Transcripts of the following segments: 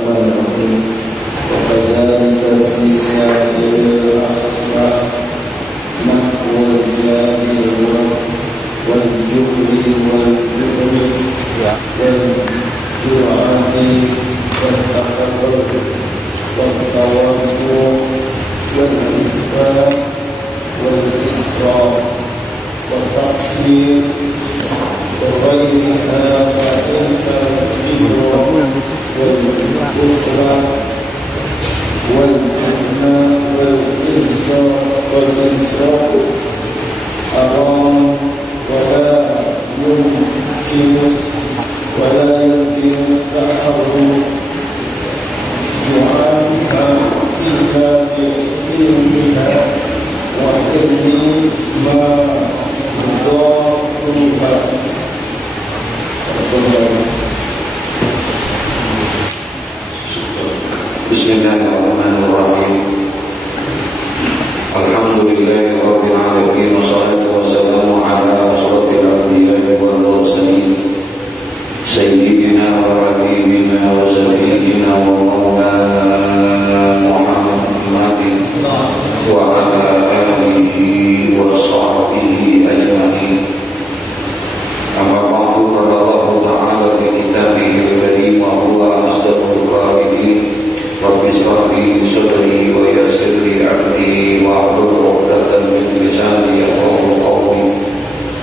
Bismillahirrahmanirrahim. Wa kadzalika fi sa'il akhbar nahwal jahil wal juhli wal jubni wal jur'ati wal takabbur wal tawaddu wal ifrat wal israf wal takfir وغيرها فإن الكبر والكفر والجبن والإنفاق حرام ولا يمكن التحرر عنها إلا بإذنها وإذن ما يضادها. Bismillahirrahmanirrahim. Alhamdulillahirabbil alamin wassalatu wassalamu ala asyrofil anbiya'i wal mursalin sayyidina wa habibina wa sayyidina wa maulana Muhammadin wa ala alihi wa sahbihi ajma'in. Amma ba'du, qala Allah ta'ala fi kitabihil karim wa huwa asdaqul qa'ilin. Rabbi shrah li sadri wa yassir li amri wahlul 'uqdatam min lisani yafqahu qawli.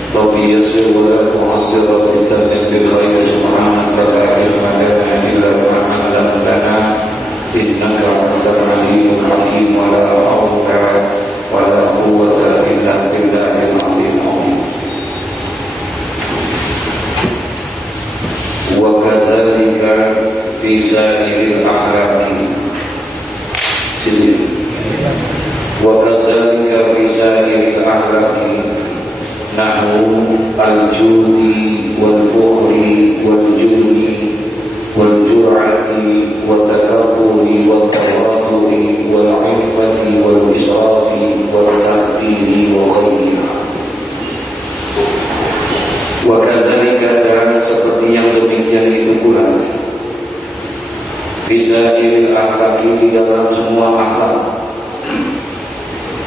Rabbi yassir wa la tu'assir wa tammim bil khair subhanaka la ilma lana illa ma 'allamtana innaka antal alimul hakim wa la hawla wa la quwwata illa billahil 'aliyyil 'azim. Wa kadzalika fi sa'iril a'raqi wa kadzalika fi sa'iril a'raqi nahwu al-judi wal bukhli wal jubni wal jur'ati wa takabburi wa tawaddu'i wal 'iffati wal israfi wal taqdiri wa ghayriha. Wa kadzalika, dan seperti yang demikian itu pula fisairil akhlaki, di dalam semua akhlak,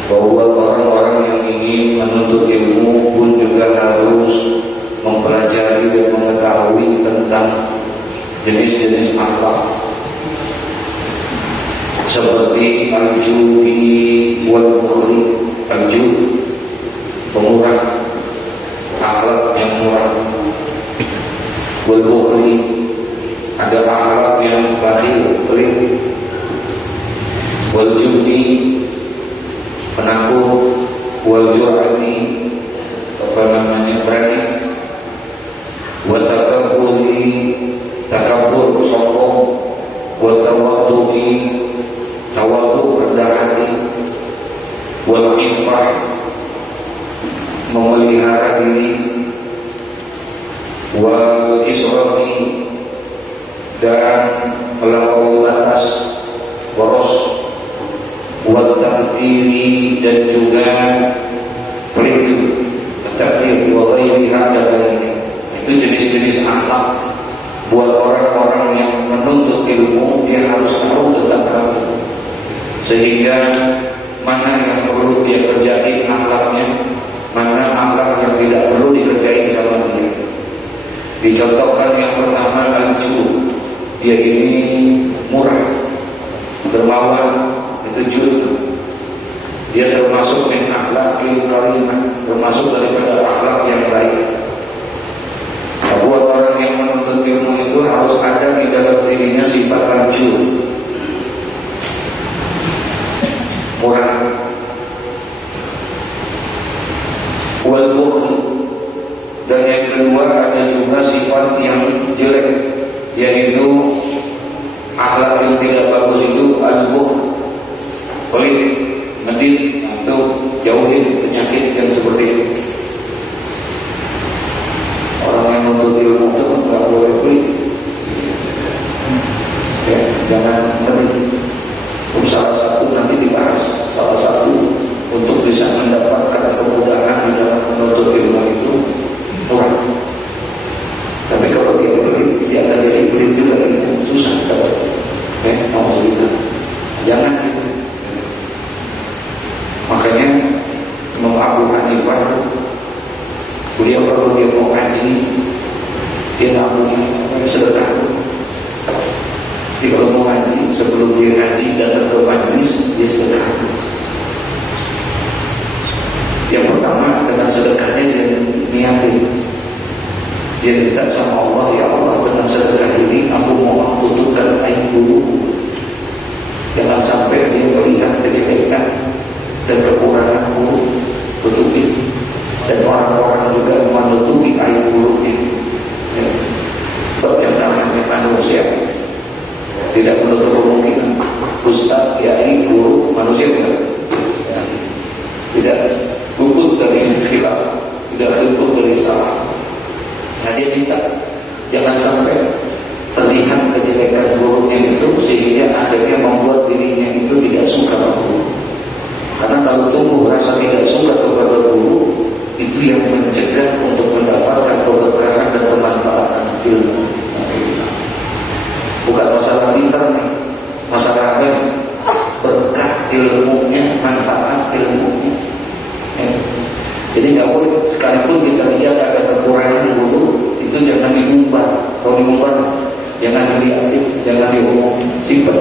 bahwa orang-orang yang ingin menuntut ilmu pun juga harus mempelajari dan mengetahui tentang jenis-jenis akhlak seperti al-judi wal bukhli. Al-jud, pemurah, akhlak yang murah. Wal bukhli, ada akhlak yang bakhil, pelit. Wal jubni, penakut. Wal jur'ati, berani. Wal takabburi, takabbur, sombong. Wal tawaddu'i, tawaddu, rendah hati. Wal ifrah, memelihara diri. Wal israfi, dan melampaui batas, boros. Wal taqdiri, dan juga pelit, taqdir, wa ghairiha, dan lainnya. Itu jenis-jenis akhlak buat orang-orang yang menuntut ilmu. Dia harus tahu tentang hal itu, sehingga mana yang perlu dia kerjain akhlaknya, mana akhlak yang tidak perlu dikerjain sama dia. Dicontohkan yang pertama al-jud, dia ini murah, dermawan, itu jud. Dia termasuk min akhlaqil karimah, termasuk daripada akhlak yang baik. Nah, buat orang yang menuntut ilmu itu harus ada di dalam dirinya sifat al-jud, murah. Wal bukhl, dan yang kedua ada juga sifat yang jelek, yaitu akhlak yang tidak bagus itu al-bukhl, pelit, medit. Itu jauhin penyakit yang seperti itu. Orang yang menuntut ilmu itu nggak boleh pelit, ya, jangan medit. Salah satu nanti dibahas, salah satu untuk bisa mendapatkan kemudahan di dalam menuntut ilmu itu murah. Tapi kalau dia pelit, dia akan jadi pelit juga, susah dapat. Jadi kalau mau ngaji, sebelum dia ngaji datang ke majelis, dia sedekah. Yang pertama, dengan sedekahnya dia niatin, dia minta sama Allah, ya Allah, dengan sedekah ini aku mohon tutupkan aib buruk. Jangan sampai dia melihat kejelekan dan kekuranganku, tutupi. Dan orang-orang juga menutupi aib buruknya. Ya. Sebab yang namanya manusia tidak menutup kemungkinan. Ustaz, kiai, guru, manusia bukan? Tidak luput dari khilaf, tidak luput dari salah. Nah, dia minta jangan sampai terlihat kejelekan buruknya itu sehingga akhirnya membuat dirinya itu tidak suka guru. Karena kalau tumbuh rasa tidak suka kepada guru, itu yang mencegah untuk mendapatkan keberkahan dan kemanfaatan ilmu. Bukan masalah pintar nih, masalah apa nih? Berkah ilmunya, manfaat ilmunya. Jadi nggak boleh sekalipun kita lihat ada kekurangan guru itu jangan diumbar. Kalau diumbar jangan dilihatin, jangan diomong, simpan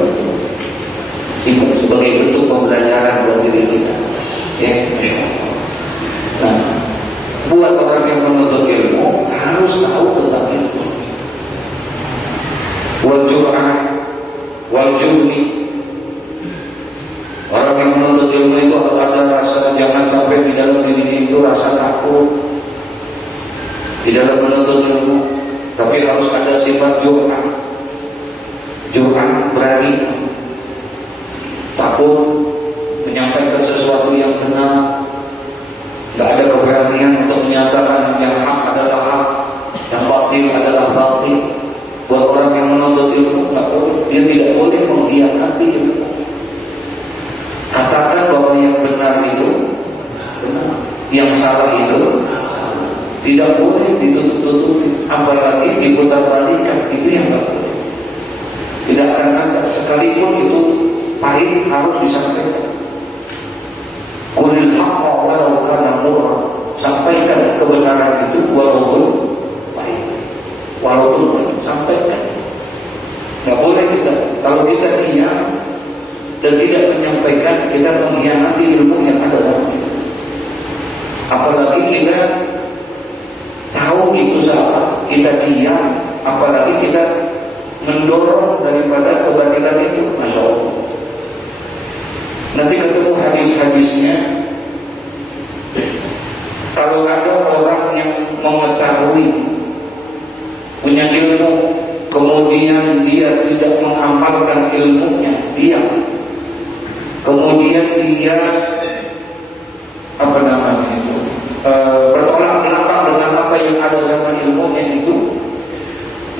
sebagai bentuk pembelajaran buat diri kita. Ya, Masya Allah. Nah, buat orang yang menuntut ilmu harus tahu tentang ilmu. Wal jur'ah, wal jurni. Orang yang menuntut ilmu itu ada rasa, jangan sampai di dalam dirinya itu rasa takut di dalam menuntut ilmu, tapi harus ada sifat jur'ah. Jur'ah berani, takut menyampaikan sesuatu yang benar, nggak ada keberanian untuk menyatakan yang hak adalah hak, yang batil adalah batil. Buat orang yang menuntut ilmu nggak boleh, dia tidak boleh mengkhianati ilmu. Katakan bahwa yang benar itu benar, yang salah itu tidak boleh ditutup-tutupi, apalagi diputar-balikan. Itu yang nggak boleh. Tidak akan ada, sekalipun itu pahit harus disampaikan. Qulil haqqa walau kana murra. Sampaikan kebenaran itu walaupun pahit, walaupun pahit, sampaikan. Nggak boleh kita, kalau kita diam dan tidak menyampaikan, kita mengkhianati ilmu yang ada dalam kita. Apalagi kita tahu itu salah, kita diam, apalagi kita mendorong daripada kebatilan itu. Masya Allah. Nanti ketemu hadis-hadisnya. Kalau ada orang yang mengetahui, punya ilmu, kemudian dia tidak mengamalkan ilmunya, dia kemudian dia bertolak belakang dengan apa yang ada sama ilmunya itu,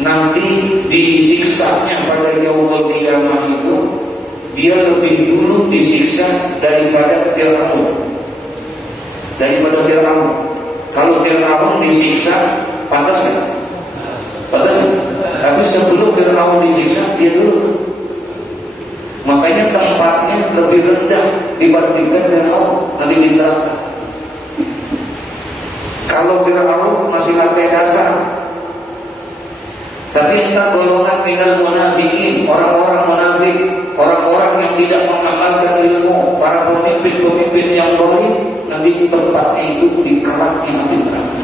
nanti disiksanya pada yaumul qiyamah itu dia lebih dulu disiksa daripada Fir'aun. Kalau Fir'aun disiksa pantas kan? Pantas kan? Tapi sebelum Fir'aun disiksa dia dulu. Makanya tempatnya lebih rendah dibandingkan Fir'aun nanti di neraka. Kalau Fir'aun masih lantai dasar, tapi entah golongan minal munafikin, orang-orang munafik, orang-orang yang tidak mengamalkan ilmu, para pemimpin-pemimpin yang zalim, nanti tempatnya itu di keraknya nanti neraka.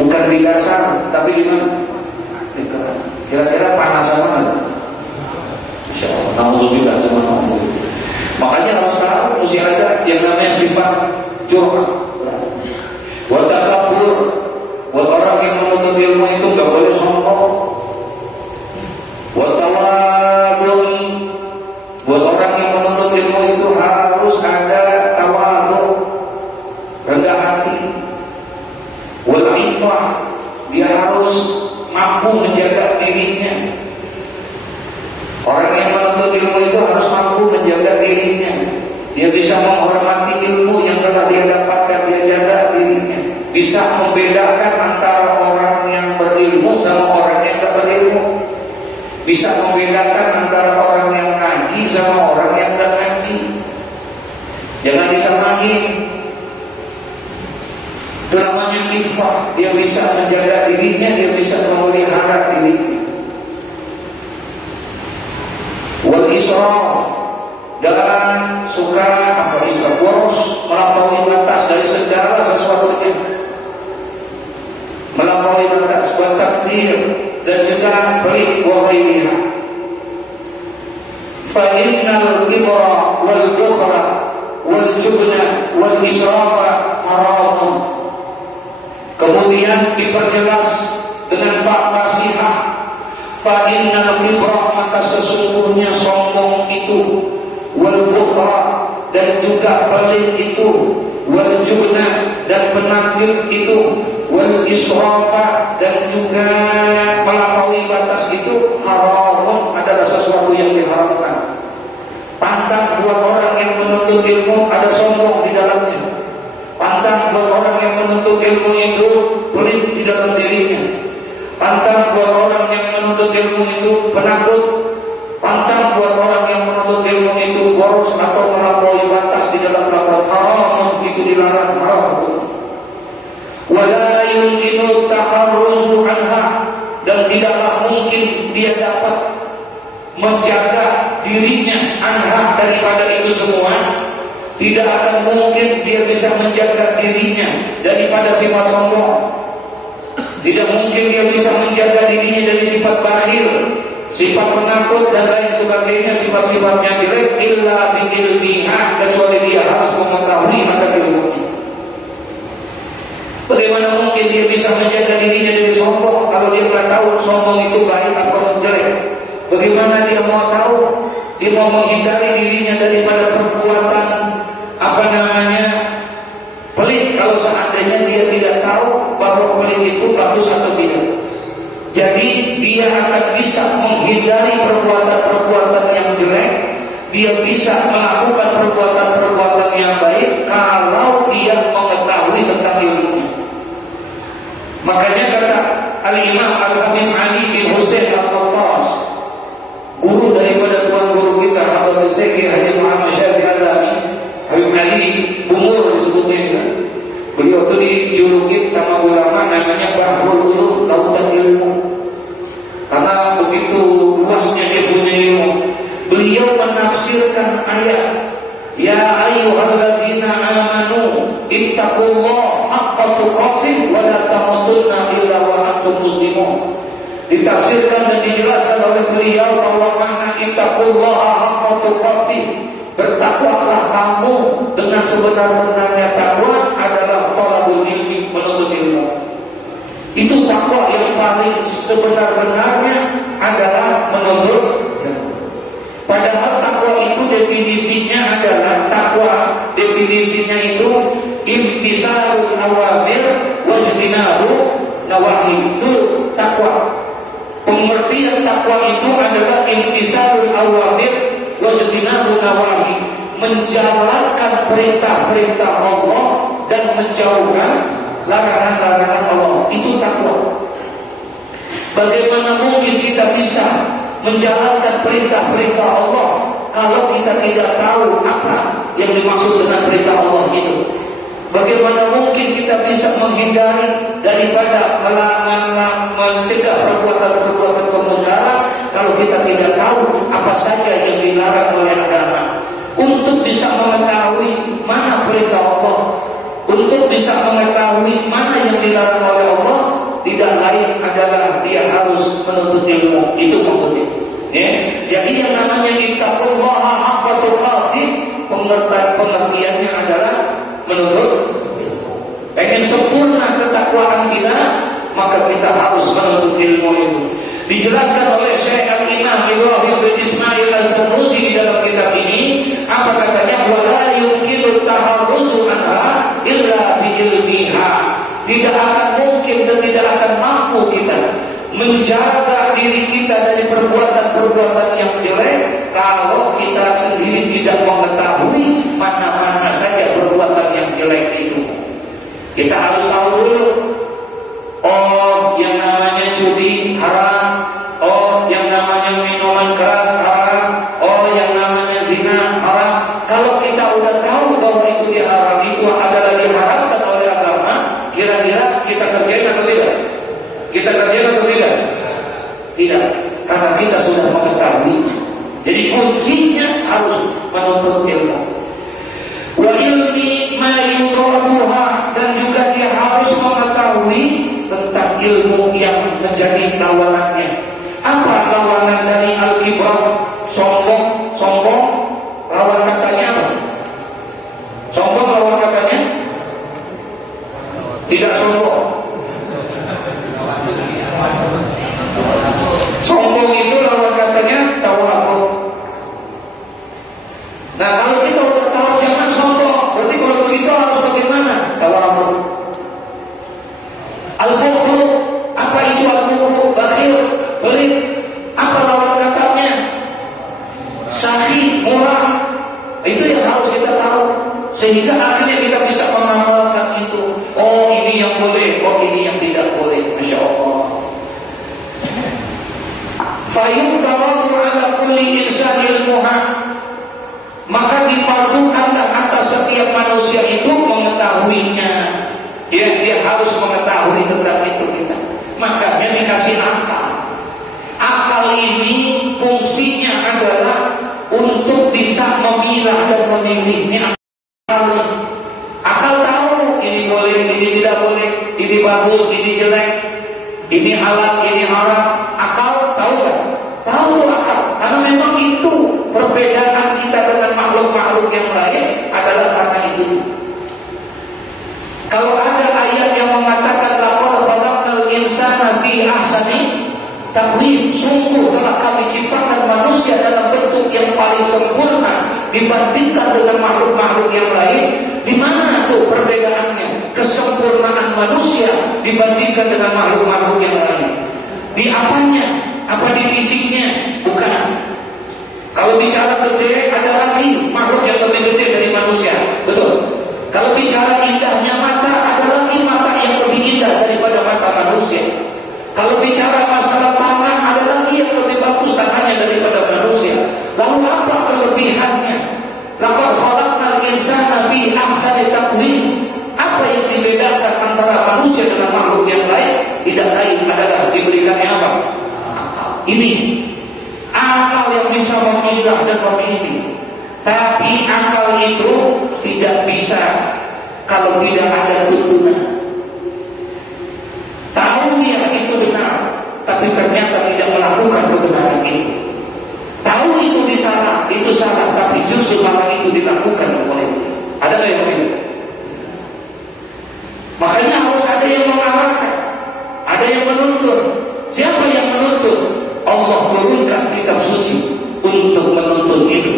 Bukan di dasar, tapi di mana? Di kerak. Kira-kira panas mana? Insyaallah, nauzubillah sama Allah. Makanya harus tahu mesti ada yang namanya sifat jur'ah. Wa takabbur. Buat orang yang menuntut ilmu itu enggak boleh sombong. Wa tawadhu. Buat orang yang menuntut ilmu itu harus ada tawadhu, rendah hati. Wal ifah. Dia harus mampu menjaga dirinya. Orang yang menuntut ilmu itu harus mampu menjaga dirinya. Dia bisa menghormati ilmu yang telah dia dapatkan, dia jaga dirinya. Bisa membedakan antara orang yang berilmu sama orang yang tidak berilmu. Bisa membedakan antara orang yang ngaji sama orang yang tidak ngaji. Jangan disamain. Itu namanya ifah. Dia bisa menjaga dirinya, dia bisa memelihara dirinya. wal israf, dan suka israf, boros, melampaui batas dari segala sesuatunya, melampaui batas, wa takdir, dan juga pelit, wa ghairiha. Fa innal kibra wal bukhla wal jubna wal israfa haramun. Kemudian diperjelas dengan fasihah, fa innal kibra, maka sesungguhnya sombong itu, wal bukhla, dan juga pelit itu, wal jubna, dan penakdir itu, wal israfa, dan juga melampaui batas itu, haramun, adalah sesuatu yang diharamkan. Pantang buat orang yang menuntut ilmu ada sombong di dalamnya. Pantang buat orang yang menuntut ilmu itu pelit di dalam dirinya. Pantang buat orang yang menuntut ilmu itu penakut. Pantang buat orang yang menuntut ilmu itu boros atau melampaui batas di dalam melakukan haram, itu dilarang, haram. Wala yumkinu taharruzu anha, dan tidaklah mungkin dia dapat menjaga dirinya anha, daripada itu semua. Tidak akan mungkin dia bisa menjaga dirinya daripada sifat sombong. Tidak mungkin dia bisa menjaga dirinya dari sifat bakhil, sifat penakut, dan lain sebagainya, sifat-sifatnya jelek, illa bi ilmiha, kecuali dia harus mengetahui maka ilmunya. Bagaimana mungkin dia bisa menjaga dirinya dari sombong kalau dia tidak tahu sombong itu baik atau jelek? Bagaimana dia mau tahu? Dia mau menghindari dirinya daripada perbuatan pelit, kalau seandainya dia tidak tahu bahwa pelit itu bagus atau tidak. Jadi dia akan bisa menghindari perbuatan-perbuatan yang jelek. Dia bisa melakukan perbuatan-perbuatan yang baik kalau dia mengetahui tentang ilmunya. Makanya kata Al-Imam Al-Habib Ali bin Husain Al-Qattas, guru daripada tuan guru kita Abdul Seki Haji Muhammad Syafi'i Al-Ami, Habib Ali Umur disebutnya kan. Beliau itu dijuluki sama ulama namanya Bahrul Ulum, lautan ilmu. Karena begitu luasnya dia punya ilmu. Beliau menafsirkan ayat, ya ayyuhalladzina amanu ittaqullaha haqqa tuqatih wa la tamutunna illa wa antum muslimun. Ditafsirkan dan dijelaskan oleh beliau bahwa makna ittaqullaha haqqa tuqatih, bertakwalah kamu dengan sebenar-benarnya takwa adalah thalabul ilmi, menuntut ilmu. Itu takwa yang paling sebenar-benarnya adalah menuntut ilmu. Padahal takwa itu definisinya adalah definisinya itu imtisalul awamir wajtinabu nawahi. Itu takwa. Pengertian takwa itu adalah imtisalul awamir wajtinabu nawahi, menjalankan perintah-perintah Allah dan menjauhkan larangan-larangan Allah. Itu takwa. Bagaimana mungkin kita bisa menjalankan perintah-perintah Allah kalau kita tidak tahu apa yang dimaksud dengan perintah Allah itu? Bagaimana mungkin kita bisa menghindari daripada mencegah perbuatan-perbuatan kemungkaran kalau kita tidak tahu apa saja yang dilarang oleh agama? Untuk bisa mengetahui mana perintah Allah, untuk bisa mengetahui mana yang dilarang oleh Allah, tidak lain adalah dia harus menuntut ilmu. Itu maksudnya. Jadi yang namanya ittaqullaha haqqa tuqatih, pengertiannya adalah menuntut ilmu. Pengen sempurna ketakwaan kita, maka kita harus menuntut ilmu itu. Dijelaskan oleh Syekh Al-Imam Ibrahim bin Ismail Az-Zarnusi di dalam kitab ini, apa katanya? Wala yumkinu taharruzu anha illa bi ilmiha. Tidak akan mungkin dan tidak akan mampu kita menjaga diri kita dari perbuatan-perbuatan yang jelek kalau kita sendiri tidak mengetahui mana-mana saja perbuatan yang jelek itu. Kita harus tahu dulu, oh yang namanya judi haram, oh yang namanya minuman keras haram, oh yang namanya zina haram. Kalau kita udah tahu bahwa itu haram, itu adalah diharamkan oleh agama, kira-kira kita kerjain atau tidak? Kita kerjain atau tidak? Tidak, karena kita sudah mengetahui. Jadi kuncinya harus menuntut ilmu. Wa ilmi ma yudabuha, dan juga dia harus mengetahui tentang ilmu yang menjadi lawanannya. Apa lawanan dari al-kibar? Sombong. Lawan katanya apa? Sombong lawan katanya tidak sombong. Sombong itu lawan katanya tawadhu. Nah, kalau kita udah tahu jangan sombong, berarti kalau begitu harus bagaimana? Tawadhu. Al-bukhlu, apa itu al-bukhlu? Bakhil, pelit. Apa lawan katanya? Sahi, murah. Itu yang harus kita tahu, sehingga akhirnya kita bisa mengamalkan itu. Oh, ini yang boleh, oh ini yang tidak boleh. Masya Allah. Fayuftaradu ala kulli insanil muha, maka difardukanlah atas setiap manusia itu mengetahuinya. Dia harus mengetahui tentang itu kita. Makanya dikasih akal. Akal ini fungsinya adalah untuk bisa memilah dan memilih. Ini akal. Akal tahu ini boleh, ini tidak boleh, ini bagus, ini jelek, ini halal, ini haram. Akal tahu kan? Tahu akal. Karena memang itu perbedaan kita dengan makhluk-makhluk yang lain adalah karena itu. Kalau ada ayat yang mengatakan laqad khalaqnal insana fi ahsani taqwim, sungguh telah kami ciptakan manusia dalam bentuk yang paling sempurna dibandingkan dengan makhluk-makhluk yang lain. Di mana tuh perbedaannya? Kesempurnaan manusia dibandingkan dengan makhluk-makhluk yang lain. Di apanya? Apa di fisiknya? Bukan. Kalau bicara gede, ada lagi makhluk yang lebih gede dari manusia. Betul. Kalau bicara indahnya mata, ada lagi mata yang lebih indah daripada mata manusia. Kalau bicara masalah tangan, ada lagi yang lebih bagus tangannya daripada manusia. Lalu apa kelebihannya? Laqad khalaqnal insana fi ahsani taqwim. Apa yang dibedakan antara manusia dengan makhluk yang lain? Tidak lain adalah diberikannya apa? Akal. Ini akal yang bisa memilah dan memilih. Tapi akal itu tidak bisa kalau tidak ada tuntunan. Tahu dia itu benar, tapi ternyata tidak melakukan kebenaran itu. Tahu itu salah, tapi justru salah itu dilakukan oleh dia. Ada nggak yang begitu? Makanya harus ada yang mengarahkan, ada yang menuntun. Siapa yang menuntun? Allah turunkan kitab suci untuk menuntun itu.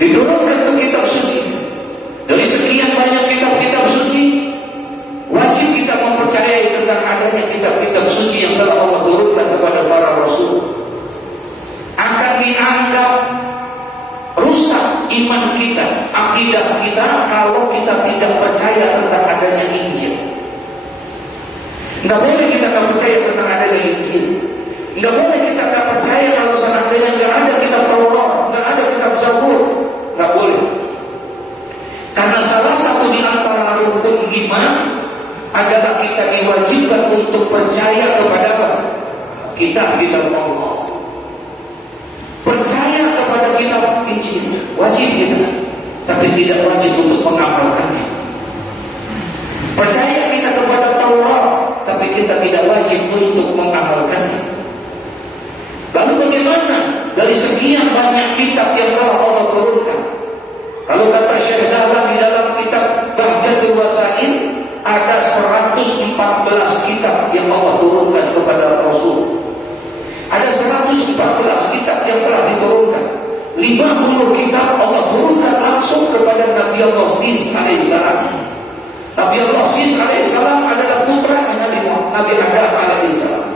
Diturunkan ke kitab suci. Dari sekian banyak kitab-kitab suci, wajib kita mempercayai tentang adanya kitab-kitab suci yang telah Allah turunkan kepada para rasul. Akan dianggap rusak iman kita, akidah kita, kalau kita tidak percaya tentang adanya Injil. Nggak boleh kita tak percaya tentang adanya Injil. Nggak boleh kita tak percaya kalau seandainya nggak ada kitab Taurat, nggak ada kitab Zabur. Nggak boleh. Karena salah satu di antara rukun iman adalah kita diwajibkan untuk percaya kepada apa? Kitab-kitab Allah. Percaya kepada kitab Injil wajib kita, tapi tidak wajib untuk mengamalkannya. Percaya kita kepada Taurat, tapi kita tidak wajib untuk mengamalkannya. Lalu bagaimana dari sekian banyak kitab yang telah Allah turunkan? Kalau kata Syekh Dahlan di dalam kitab Bahjatul Wasail, ada 114 kitab yang Allah turunkan kepada Rasul. Ada 114 kitab yang telah diturunkan. 50 kitab Allah turunkan langsung kepada Nabi Allah Sis alaihissalam. Nabi Allah Sis alaihissalam adalah putra Nabi Adam alaihissalam.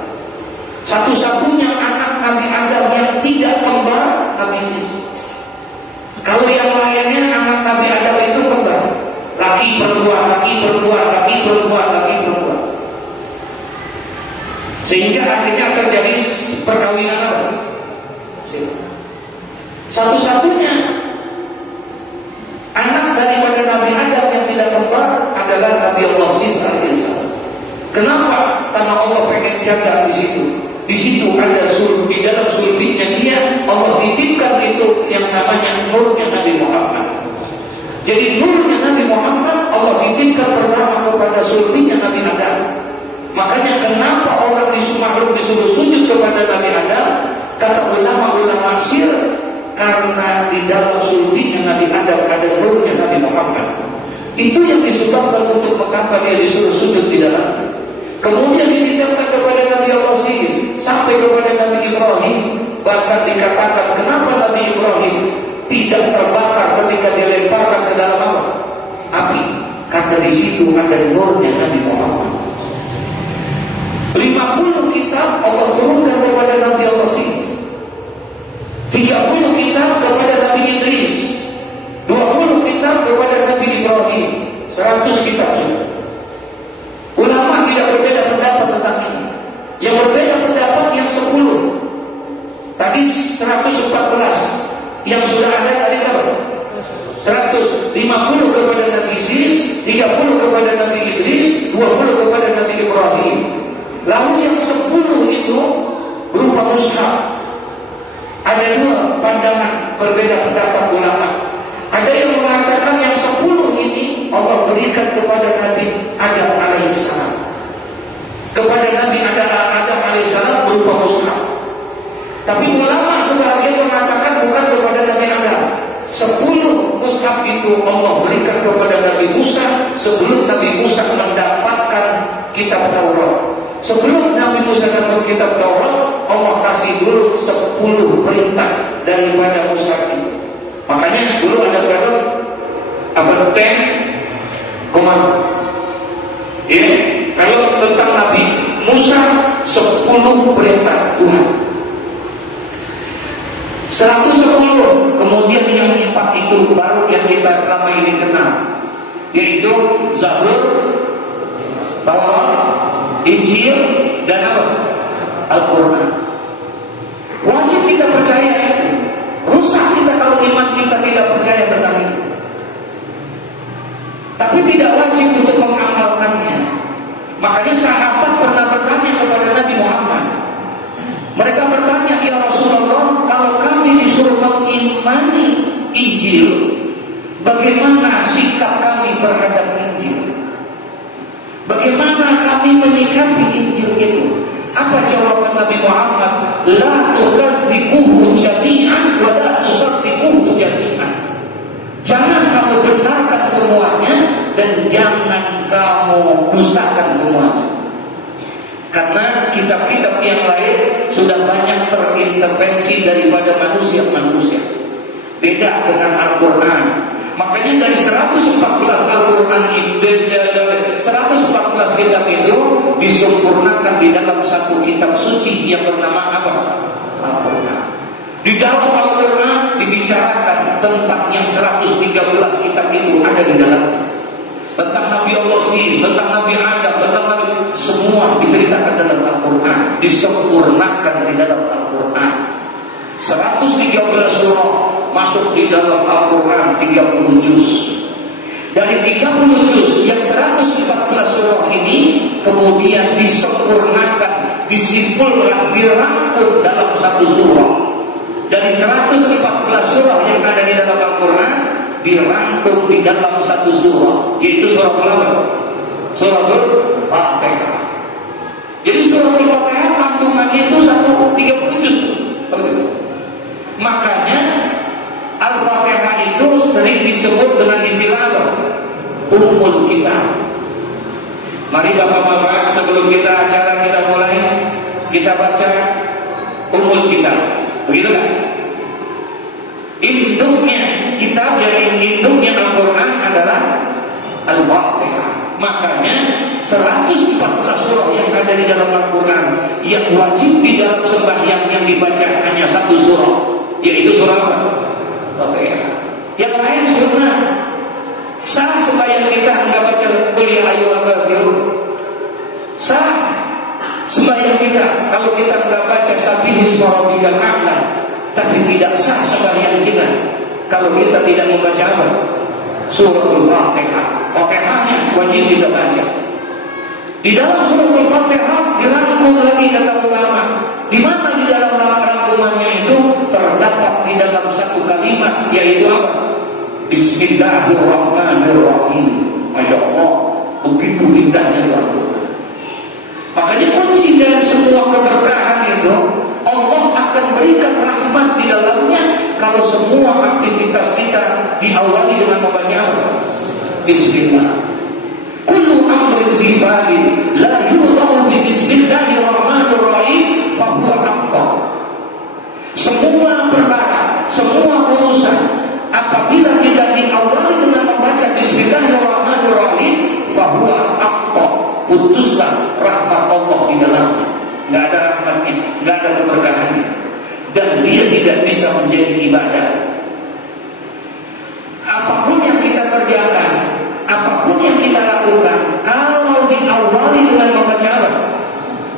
Satu-satunya anak Nabi Adam yang tidak kembar Nabi Sis. Kalau yang lainnya anak Nabi Adam itu kembar, laki perempuan, laki perempuan, laki perempuan, laki perempuan. Sehingga akhirnya terjadi perkawinan apa? Satu-satunya anak daripada Nabi Adam yang tidak kembar adalah Nabi Allah Sis alaihissalam. Kenapa? Karena Allah pengen jaga di situ. Di situ ada sulbi, di dalam sulbinya dia Allah titipkan itu yang namanya nurnya Nabi Muhammad. Jadi nurnya Nabi Muhammad Allah titipkan pertama kepada sulbinya Nabi Adam. Makanya kenapa orang disuruh sujud kepada Nabi Adam? Kata ulama-ulama sir, karena di dalam sulbinya Nabi Adam ada nurnya Nabi Muhammad. Itu yang disebabkan untuk mengapa dia disuruh sujud di dalam. Kemudian dititipkan kepada Nabi Allah sampai kepada Nabi Ibrahim. Bahkan dikatakan kenapa Nabi Ibrahim tidak terbakar ketika dilemparkan ke dalam api? Karena di situ ada nurnya Nabi Muhammad. 50 kitab Allah turunkan kepada Nabi Allah 30 kitab kepada Nabi Idris, 20 kitab kepada Nabi Ibrahim, 100 kitab juga. Ulama tidak berbeda pendapat tentang ini. Yang berbeda pendapat yang 10. Tadi 114. Yang sudah ada tadi berapa? 150 kepada Nabi Isis, 30 kepada Nabi Idris, 20 kepada Nabi Ibrahim. Lalu yang 10 itu berupa mushaf. Ada 2 pandangan berbeda pendapat ulama. Ada yang mengatakan yang 10 ini Allah berikan kepada Nabi Adam alaihissalam. Kepada Nabi Adam alaihissalam berupa mushaf. Tapi ulama sebagian mengatakan bukan kepada Nabi Adam. 10 mushaf itu Allah berikan kepada Nabi Musa sebelum Nabi Musa mendapatkan kitab Taurat. Sebelum Nabi Musa dapat kitab Taurat, Allah kasih dulu 10 perintah daripada mushaf itu. Makanya dulu ada berapa? Abad 10 komando. Ya, kalau tentang Nabi Musa 10 perintah Tuhan. 110. Kemudian yang 4 itu baru yang kita selama ini kenal, yaitu Zabur, Taurat, Injil, dan apa? Al-Quran. Wajib kita percaya itu. Rusak kita kalau iman kita tidak percaya tentang itu. Tapi tidak wajib untuk mengamalkannya. Makanya sahabat pernah bertanya kepada Nabi Muhammad. Mereka bertanya, ya Rasulullah, kalau kami disuruh mengimani Injil, bagaimana sikap kami terhadap Injil? Bagaimana kami menyikapi Injil itu? Apa jawaban Nabi Muhammad? La tukazzibuhu jami'an wa la tusaddiquhu jami'an. Jangan kamu benarkan semuanya dan jangan kamu dustakan semuanya. Karena kitab-kitab yang lain sudah banyak terintervensi daripada manusia-manusia. Beda dengan Al-Quran. Makanya dari 114 Al-Quran itu, 114 kitab itu disempurnakan di dalam satu kitab suci yang bernama apa? Al-Quran. Di dalam Al-Quran dibicarakan tentang yang 113 kitab itu ada di dalam. Tentang Nabi Allah tentang Nabi Adam, tentang Nabi, semua diceritakan dalam Al-Quran, disempurnakan di dalam Al-Quran. 113 surah masuk di dalam Al-Quran, 30 juz. Dari 30 juz yang 114 surah ini kemudian disempurnakan, disimpulkan, dirangkum dalam satu surah. Dari 114 surah yang ada di dalam Al-Quran dirangkum di dalam satu surah, yaitu surah apa? Suratul Fatihah. Jadi suratul Fatihah kandungannya itu 30 juz. Makanya Al-Fatihah itu sering disebut dengan istilah apa? Ummul Kitab. Mari Bapak-bapak, sebelum kita acara kita mulai, kita baca Ummul Kitab. Begitu kan? Induknya kitab dari induknya Al-Quran adalah Al-Fatihah. Makanya 114 surah yang ada di dalam Al-Quran yang wajib di dalam sembahyang yang dibaca hanya satu surah, yaitu surah apa? Fatihah. Yang lain sunnah. Sah sembahyang kita enggak baca Qul ya ayyuhal kafirun. Sah sembahyang kita kalau kita enggak baca Sabbihisma rabbikal a'la. Tapi tidak sah sembahyang kita kalau kita tidak membaca apa? Suratul Fatihah. Fatihahnya wajib kita baca. Di dalam Suratul Fatihah dirangkum lagi kata ulama. Di mana di dalam rangkumannya itu terdapat di dalam satu kalimat, yaitu apa? Bismillahirrahmanirrahim. Masya Allah, begitu indahnya Al-Quran. Makanya kunci dari semua keberkahan itu, Allah akan berikan rahmat di dalamnya kalau semua aktivitas kita diawali dengan membaca apa? Bismillah. Kullu amrin zibalin la yudau bi bismillahirrahmanirrahim fahuwa aqta. Semua perkara, semua urusan apabila tidak diawali dengan membaca bismillahirrahmanirrahim fahuwa aqta, putuslah rahmat Allah di dalamnya. Nggak ada rahmatnya, nggak ada keberkahannya, dan dia tidak bisa menjadi ibadah. Apapun yang kita kerjakan, apapun yang kita lakukan, kalau diawali dengan membaca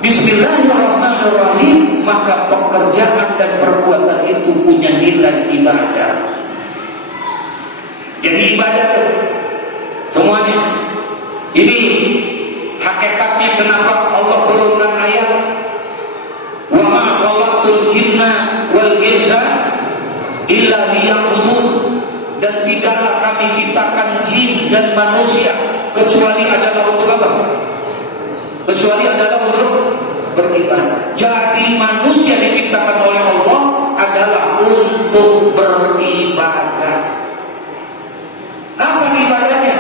Bismillahirrahmanirrahim, maka pekerjaan dan perbuatan itu punya nilai ibadah. Jadi ibadah semuanya. Ini hakikatnya kenapa Allah turunkan ayat wa ma khalaqtul jinna wal insa illa liya'budun, dan tidaklah kami ciptakan jin dan manusia kecuali adalah untuk apa? Kecuali adalah untuk beribadah. Jadi manusia diciptakan oleh Allah adalah untuk beribadah. Kapan ibadahnya?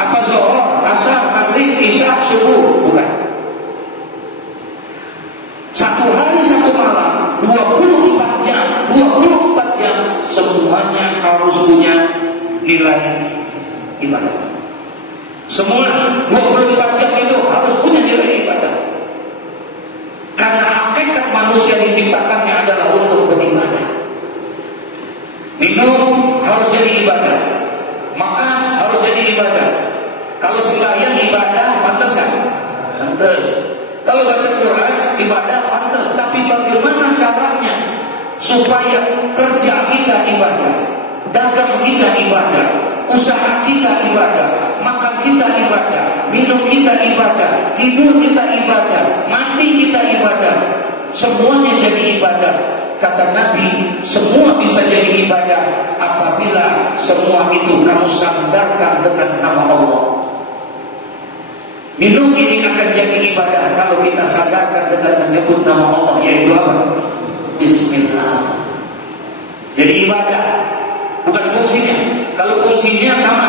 Apa zuhur, asar, maghrib, isya, subuh? Bukan. Satu hari satu malam, 24 jam, 24 jam semuanya harus punya nilai ibadah. Semua 24 jam itu harus punya nilai ibadah. Karena hakikat manusia diciptakannya adalah untuk beribadah. Minum harus jadi ibadah, makan harus jadi ibadah. Kalau sembahyang ibadah, pantas kan? Pantas. Kalau baca Quran ibadah, pantas. Tapi bagaimana caranya supaya kerja kita ibadah, dagang kita ibadah, usaha kita ibadah, makan kita ibadah, minum kita ibadah, tidur kita ibadah, mandi kita ibadah, semuanya jadi ibadah. Kata Nabi, semua bisa jadi ibadah apabila semua itu kamu sandarkan dengan nama Allah. Minum ini akan jadi ibadah kalau kita sadarkan dengan menyebut nama Allah, yaitu apa? Bismillah. Jadi ibadah, bukan fungsinya. Kalau fungsinya sama,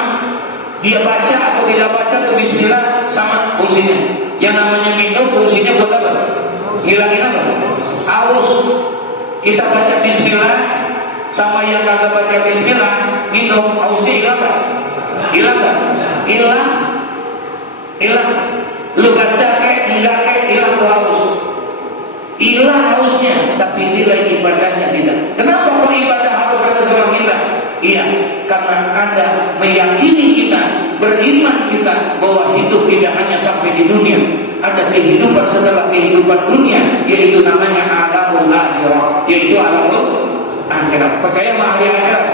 dia baca atau tidak baca ke Bismillah sama fungsinya. Yang namanya minum fungsinya buat apa? Hilangin apa? Haus. Kita baca Bismillah sama yang kagak baca Bismillah, minum hausnya hilang kan? Hilang kan? Hilang. Hilang. Lu baca enggak hilang tuh haus. Hilang hausnya, tapi nilai ibadahnya tidak. Kenapa kok ibadah harus ada sama kita? Iya, karena ada meyakini kita, beriman kita bahwa hidup tidak hanya sampai di dunia. Ada kehidupan setelah kehidupan dunia, yaitu namanya alamul akhirat, yaitu alamul akhirat. Percaya sama hari akhirat.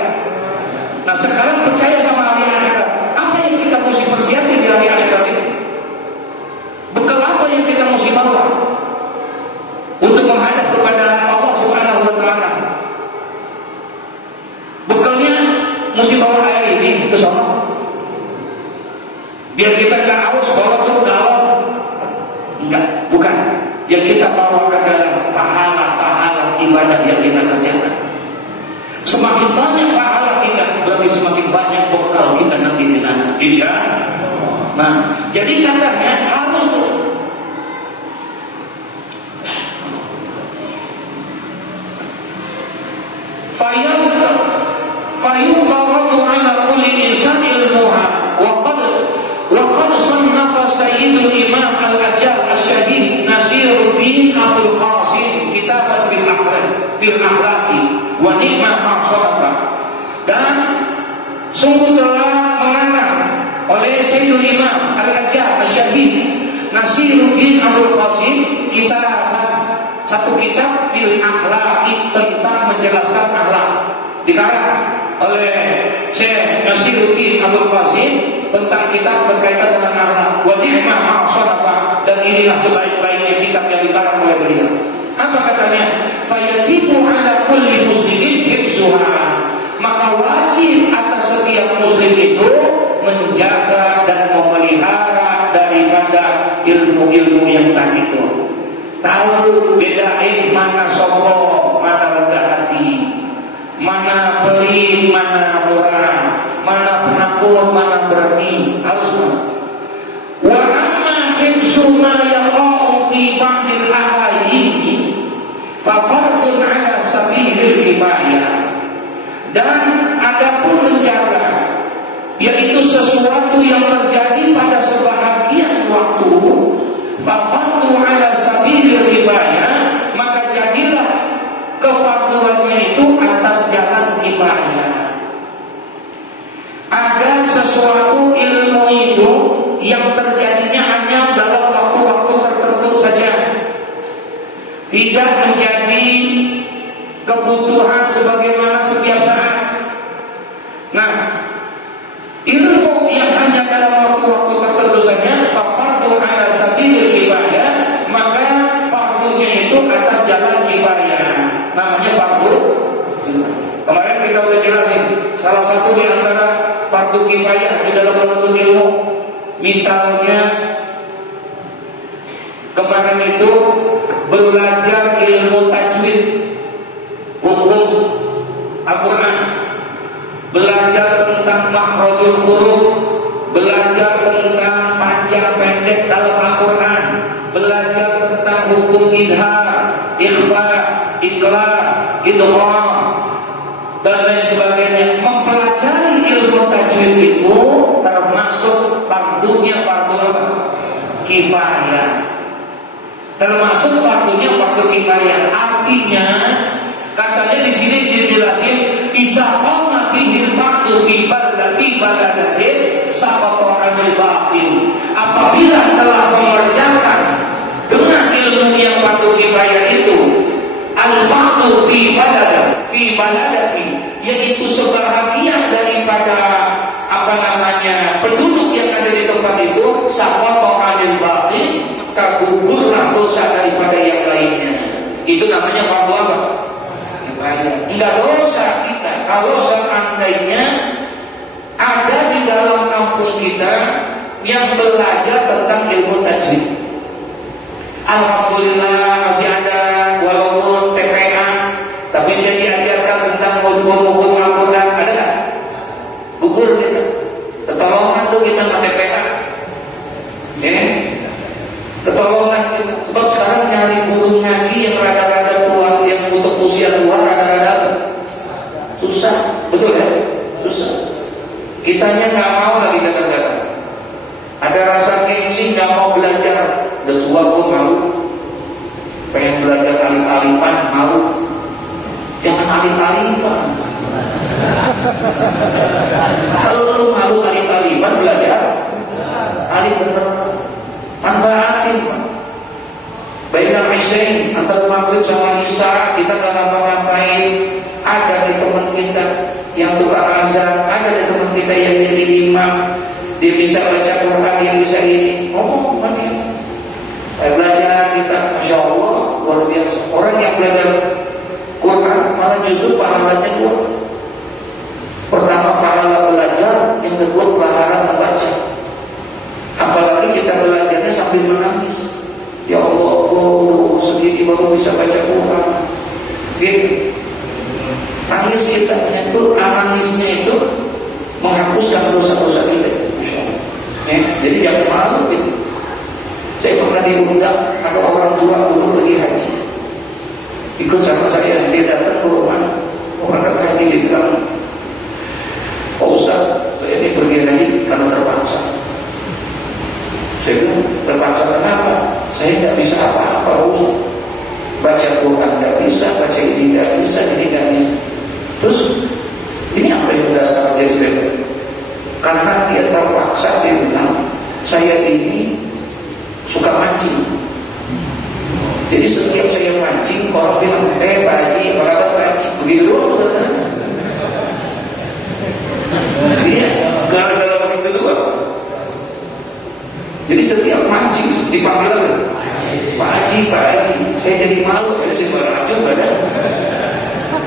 Nah sekarang percaya sama hari akhirat, apa yang kita mesti persiapkan di hari akhirat ini? Bekal apa yang kita mesti bawa untuk menghadap kepada Allah Subhanahu wa Ta'ala? Bekalnya mesti bawa air ini ke sana, biar kita nggak haus, bawa tuh dalam. Enggak, bukan. Yang kita bawa adalah pahala-pahala ibadah yang kita kerjakan. Semakin banyak pahala kita, berarti semakin banyak bekal kita nanti di sana. Insya Allah. Nah, jadi katanya harus tuh. Fayufaradu ala kulli insan ilmuha wa qad sannafa sayyidul imam al-ajal al-syahid Nasiruddin Abdul Qasim kitaban fil akhlaqi wa ni'ma ma'sarafa. Dan sungguh telah mengarang oleh sayyidul imam al-ajal al-syahid Nasiruddin Abdul Qasim kitaban, satu kitab fil akhlaqi, tentang menjelaskan akhlak, dikarang oleh Syekh Nasiruddin Abdul Qasim tentang kitab berkaitan dengan akhlak. Wa ni'ma ma'sarafa, dan inilah sebaik-baiknya kitab yang dikarang oleh beliau. Apa katanya? Fayajibu ala kulli menjaga dan memelihara daripada ilmu-ilmu yang tadi itu. Tahu bedain mana sombong, mana rendah hati, mana pelit, mana murah, mana penakut, mana berani. Harus tahu. Wa amma hifzu ma yaqa'u fi ba'dil ahayini fa fardun 'ala sabilil kifayah. Dan adapun menjaga, yaitu sesuatu yang terjadi pada sebahagian waktu, fafardu ala sabilil kifayah, maka jadilah kefarduannya itu atas jalan kifayah. Ada sesuatu ilmu itu yang terjadinya hanya dalam waktu-waktu tertentu saja, tidak menjadi kebutuhan sebagaimana setiap saat. Nah, ilmu yang hanya dalam waktu-waktu tertentu saja, fardu ala sabilil kifayah, maka fardunya itu atas jalan kifayah. Namanya fardu. Kemarin kita sudah jelasin salah satu di antara fardu kifayah di dalam menuntut ilmu. Misalnya kemarin itu belajar ilmu tajwid, hukum Al-Quran, belajar tentang makhrajul huruf, belajar tentang panjang pendek dalam Al-Quran, belajar tentang hukum izhar, ikhfa, iqlab, idgham, dan lain sebagainya. Mempelajari ilmu tajwid itu termasuk fardunya fardu apa? Kifayah. Termasuk fardunya fardu kifayah. Artinya katanya di sini dijelasin isaqama bihil fardu fi baladatin saqata 'anil baqin. Apabila telah mengerjakan dengan ilmu yang fardu kifayah itu al-fardu fi baladatin, yaitu sebahagian daripada penduduk yang ada di tempat itu, saqata 'anil baqin, kagugurlah dosa daripada yang lainnya. Itu namanya fardu apa? Tidak dosa kita kalau seandainya ada di dalam kampung kita yang belajar tentang ilmu tajwid. Alhamdulillah masih ada, walaupun TPA, tapi dia diajarkan tentang hukum-hukum Al-Quran. Ada nggak? Gugur kita. Ketolongan tuh kita nggak TPA. Ketolongan kita. Sebab sekarang nyari guru ngaji yang rada-rada tua, yang untuk usia tua rada-rada susah, betul ya? Susah. Kitanya nggak mau lagi kadang-kadang. Ada rasa gengsi, nggak mau belajar. Udah tua pun malu. Pengen belajar alif-alifan, malu. Jangan alif-alifan. Kalau lu malu alif-alifan, belajar alif bener. Manfaatin. Baiklah Isyain antara maghrib sama Isya kita nggak ngapa-ngapain. Ada di teman kita yang tukang azan, ada di teman kita yang jadi imam, dia bisa baca Quran, dia bisa ini. Oh, mana? Belajar kita, masya Allah, luar biasa. Orang yang belajar Quran malah justru pahalanya dua. Pertama pahala belajar, yang kedua pahala membaca. Apalagi kita belajarnya sambil menangis. Ya Allah, segini baru bisa baca Quran. Gitu. Nangis kita itu, nangisnya itu menghapuskan dosa-dosa kita. Ya, jadi jangan malu gitu. Saya pernah diundang ada orang tua dulu lagi haji. Ikut sama saya, dia datang ke rumah orang haji, dia bilang, Pak Ustaz, saya ini pergi haji karena terpaksa. Saya bilang, terpaksa kenapa? Saya tidak bisa apa-apa, Ustaz. Baca Quran tidak bisa, baca ini tidak bisa, ini tidak bisa. Terus ini apa yang dasar dia sebenarnya? Karena dia terpaksa, dia bilang, saya ini suka mancing. Jadi setiap saya mancing, orang bilang, Pak Haji, orang mancing, begitu doang kan? Dia gara-gara begitu doang. Jadi setiap mancing dipanggil lagi, Pak Haji, Pak Haji. Saya jadi malu, saya sembarang juga kan?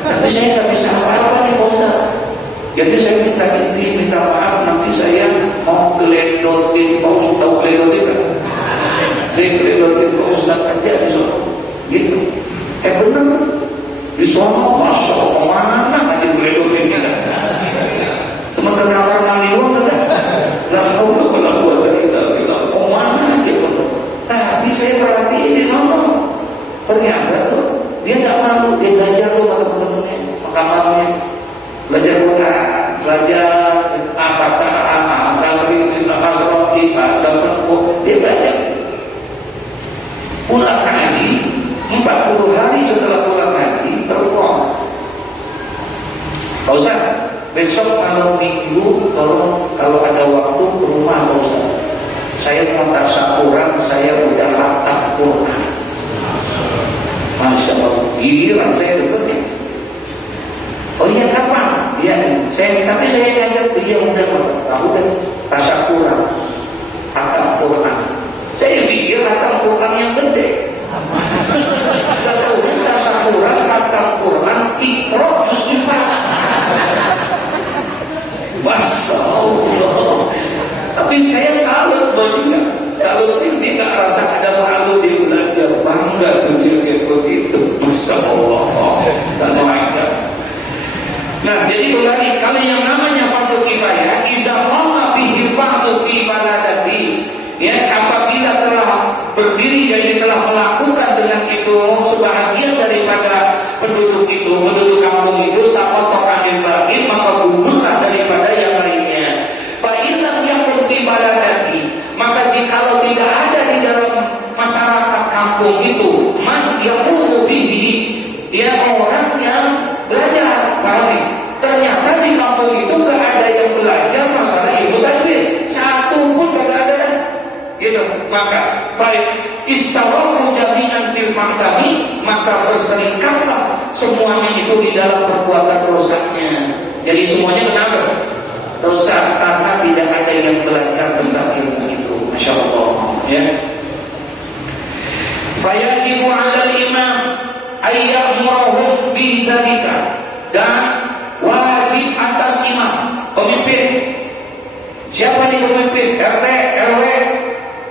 Tapi saya nggak bisa apa-apa nih Pak Ustaz. Jadi saya minta istri, minta maaf, nanti saya ngeledotin Pak Ustaz. Tahu ngeledotin kan? Saya ngeledotin Pak Ustaz aja di sana. Gitu. Bener kan? Di sana masya Allah, kemana aja ngeledotin kita. Cuma ke kamar mandi doang kan? Lah haula wala quwwata illa billah. Kemana aja bener. Tapi saya perhatiin di sana. Ternyata tuh dia nggak malu, dia belajar tuh sama temen-temennya, kamarnya, belajar Quran, belajar dia belajar. Pulang haji 40 hari setelah pulang haji telepon, Pak Ustaz, besok malam minggu tolong kalau ada waktu ke rumah Pak Ustaz. Saya mau tasyakuran, saya udah khatam Quran. Masya Allah, giliran saya deketnya. Oh iya kapan? Iya, tapi saya ngajak dia udah tasyakuran, khatam Quran. Saya pikir khatam Quran yang gede. Kemudian tasyakuran, khatam Quran, Iqra juz 4. Masya Allah. Tapi saya salut dia. Salut ini nggak rasa ada malu dia belajar, bangga tuh dia kayak begitu. Masya Allah. Dan nah, jadi ulangi, kalau yang namanya fardu kifayah, iza qama bihi ba'du fi baladati, ya, apabila telah berdiri dan telah melakukan dengan itu sebahagian daripada penduduk itu, penduduk kampung itu, saqata 'anil baqi, maka gugurlah daripada yang lainnya. Fa illam yakun fi baladati, maka jikalau tidak ada di dalam masyarakat kampung itu man yaqumu bihi, dia orang yang belajar, pahami? Ternyata di kampung itu nggak ada yang belajar masalah ilmu tajwid, satu pun nggak ada, gitu. Maka baik istawaqu jami'an fil maktabi, maka berserikatlah semuanya itu di dalam perbuatan dosanya. Jadi semuanya kenapa? Dosa, karena tidak ada yang belajar tentang ilmu itu. Masya Allah, ya. Fayajibu 'alal imam ayyamurahum bi dzalika, dan wajib atas imam, pemimpin. Siapa nih pemimpin? RT, RW,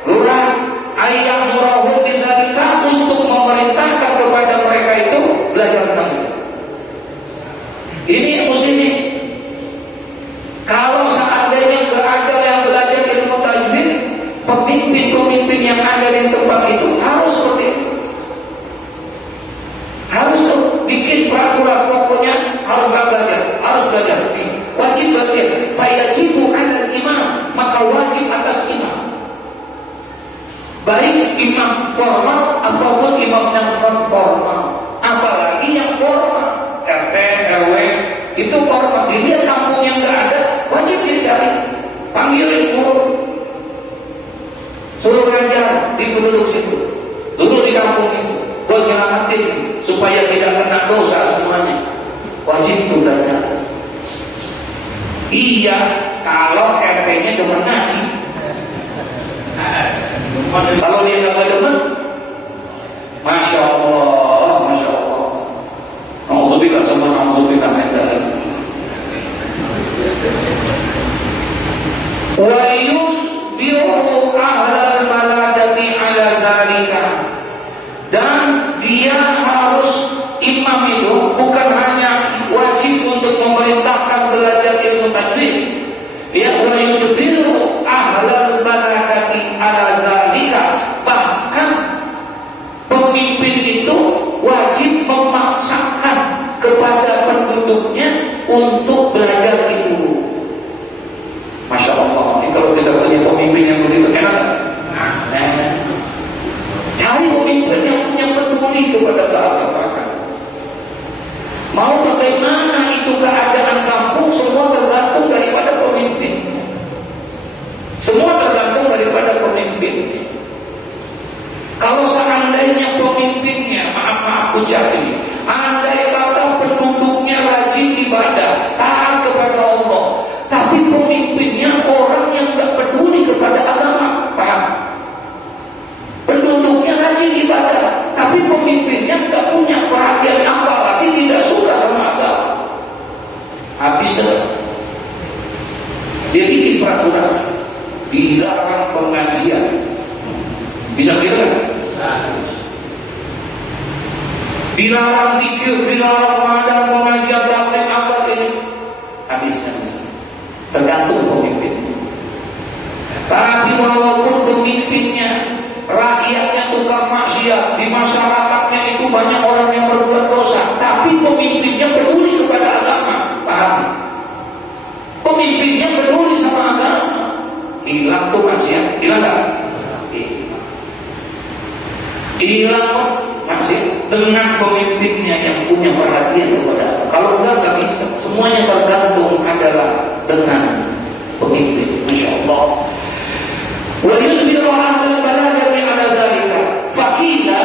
lurah, ayyamurahum bi dzalika, untuk memerintahkan kepada mereka itu belajar tentang itu. Ini muslimin. Kalau seandainya nggak ada yang belajar ilmu tajwid, pemimpin-pemimpin yang ada di tempat itu harus seperti itu. Harus tuh bikin peraturan, pokoknya harus belajar, harus belajar. Wajib belajar. Fayajibu 'alal imam, maka wajib atas imam. Baik imam formal ataupun imam yang non formal, apalagi yang formal, RT, RW itu formal. Dia kampung yang nggak ada, wajib dicari, panggilin guru, suruh ngajar di penduduk situ, duduk di kampung itu, buat nyelamatin supaya tidak kena dosa semuanya. Wajib itu belajar. Iya, kalau RT-nya demen ngaji. Kalau dia nggak demen, masya Allah, masya Allah. Alhamdulillah sama alhamdulillah mental. Wa yusbiru ahlal baladati ala zalika, dan dia harus, imam itu bukan hanya wajib untuk memerintahkan belajar ilmu tajwid, dia wa yusbiru ahlal baladati ala zalika, bahkan pemimpin itu wajib memaksakan kepada penduduknya untuk belajar itu. Masya Allah, ini kalau kita punya pemimpin yang begitu enak. Cari pemimpin yang punya peduli kepada keagamaan. Mau bagaimana itu keadaan kampung, semua tergantung daripada pemimpin. Semua tergantung daripada pemimpin. Kalau seandainya pemimpinnya, maaf ucap ini, andai kata penduduknya rajin ibadah, taat kepada Allah, tapi pemimpinnya orang yang tidak peduli kepada agama, paham? Penduduknya rajin ibadah, tapi pemimpinnya tidak punya perhatian apa, lagi tidak suka sama agama, habis dah. Dia bikin peraturan, dilarang pengajian. Bisa bilang? Dilarang zikir, dilarang ada pengajian taklim apa ini? Habisnya tergantung pemimpin. Tapi walaupun pemimpinnya, rakyatnya tukang maksiat, di masyarakatnya itu banyak orang yang berbuat dosa, tapi pemimpinnya peduli kepada agama, paham? Pemimpinnya peduli sama agama, hilang tuh maksiat, hilang tak? Hilang maksiat dengan pemimpinnya yang punya perhatian kepada agama. Kalau enggak bisa. Semuanya tergantung adalah dengan pemimpin. Masya Allah. Wa yusbiru ahlul balagati ala dhalika faqila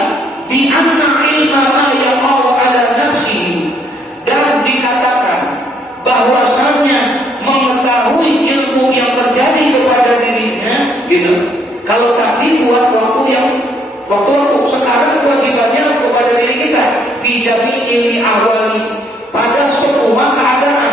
bi anna ilma ma yaqau ala nafsihi, dan dikatakan bahwasanya mengetahui ilmu yang terjadi kepada dirinya gitu. Kalau tadi buat waktu sekarang kewajibannya kepada diri kita fi jami'il ahwali, pada semua keadaan.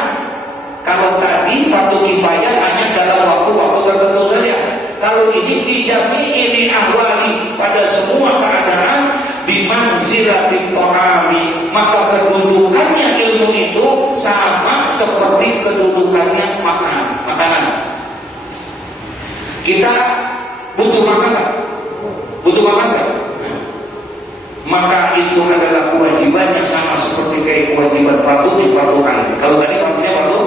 Kalau tadi fardu kifayah hanya dalam waktu-waktu tertentu saja. Kalau ini fi jami'il ahwali, pada semua keadaan, bi manzilatil ta'ami, maka kedudukannya ilmu itu sama seperti kedudukannya makanan. Kita butuh makan, butuh makan kan? Maka itu adalah kewajiban yang sama seperti kayak kewajiban fardu di fardu ain. Kalau tadi fardunya fardu,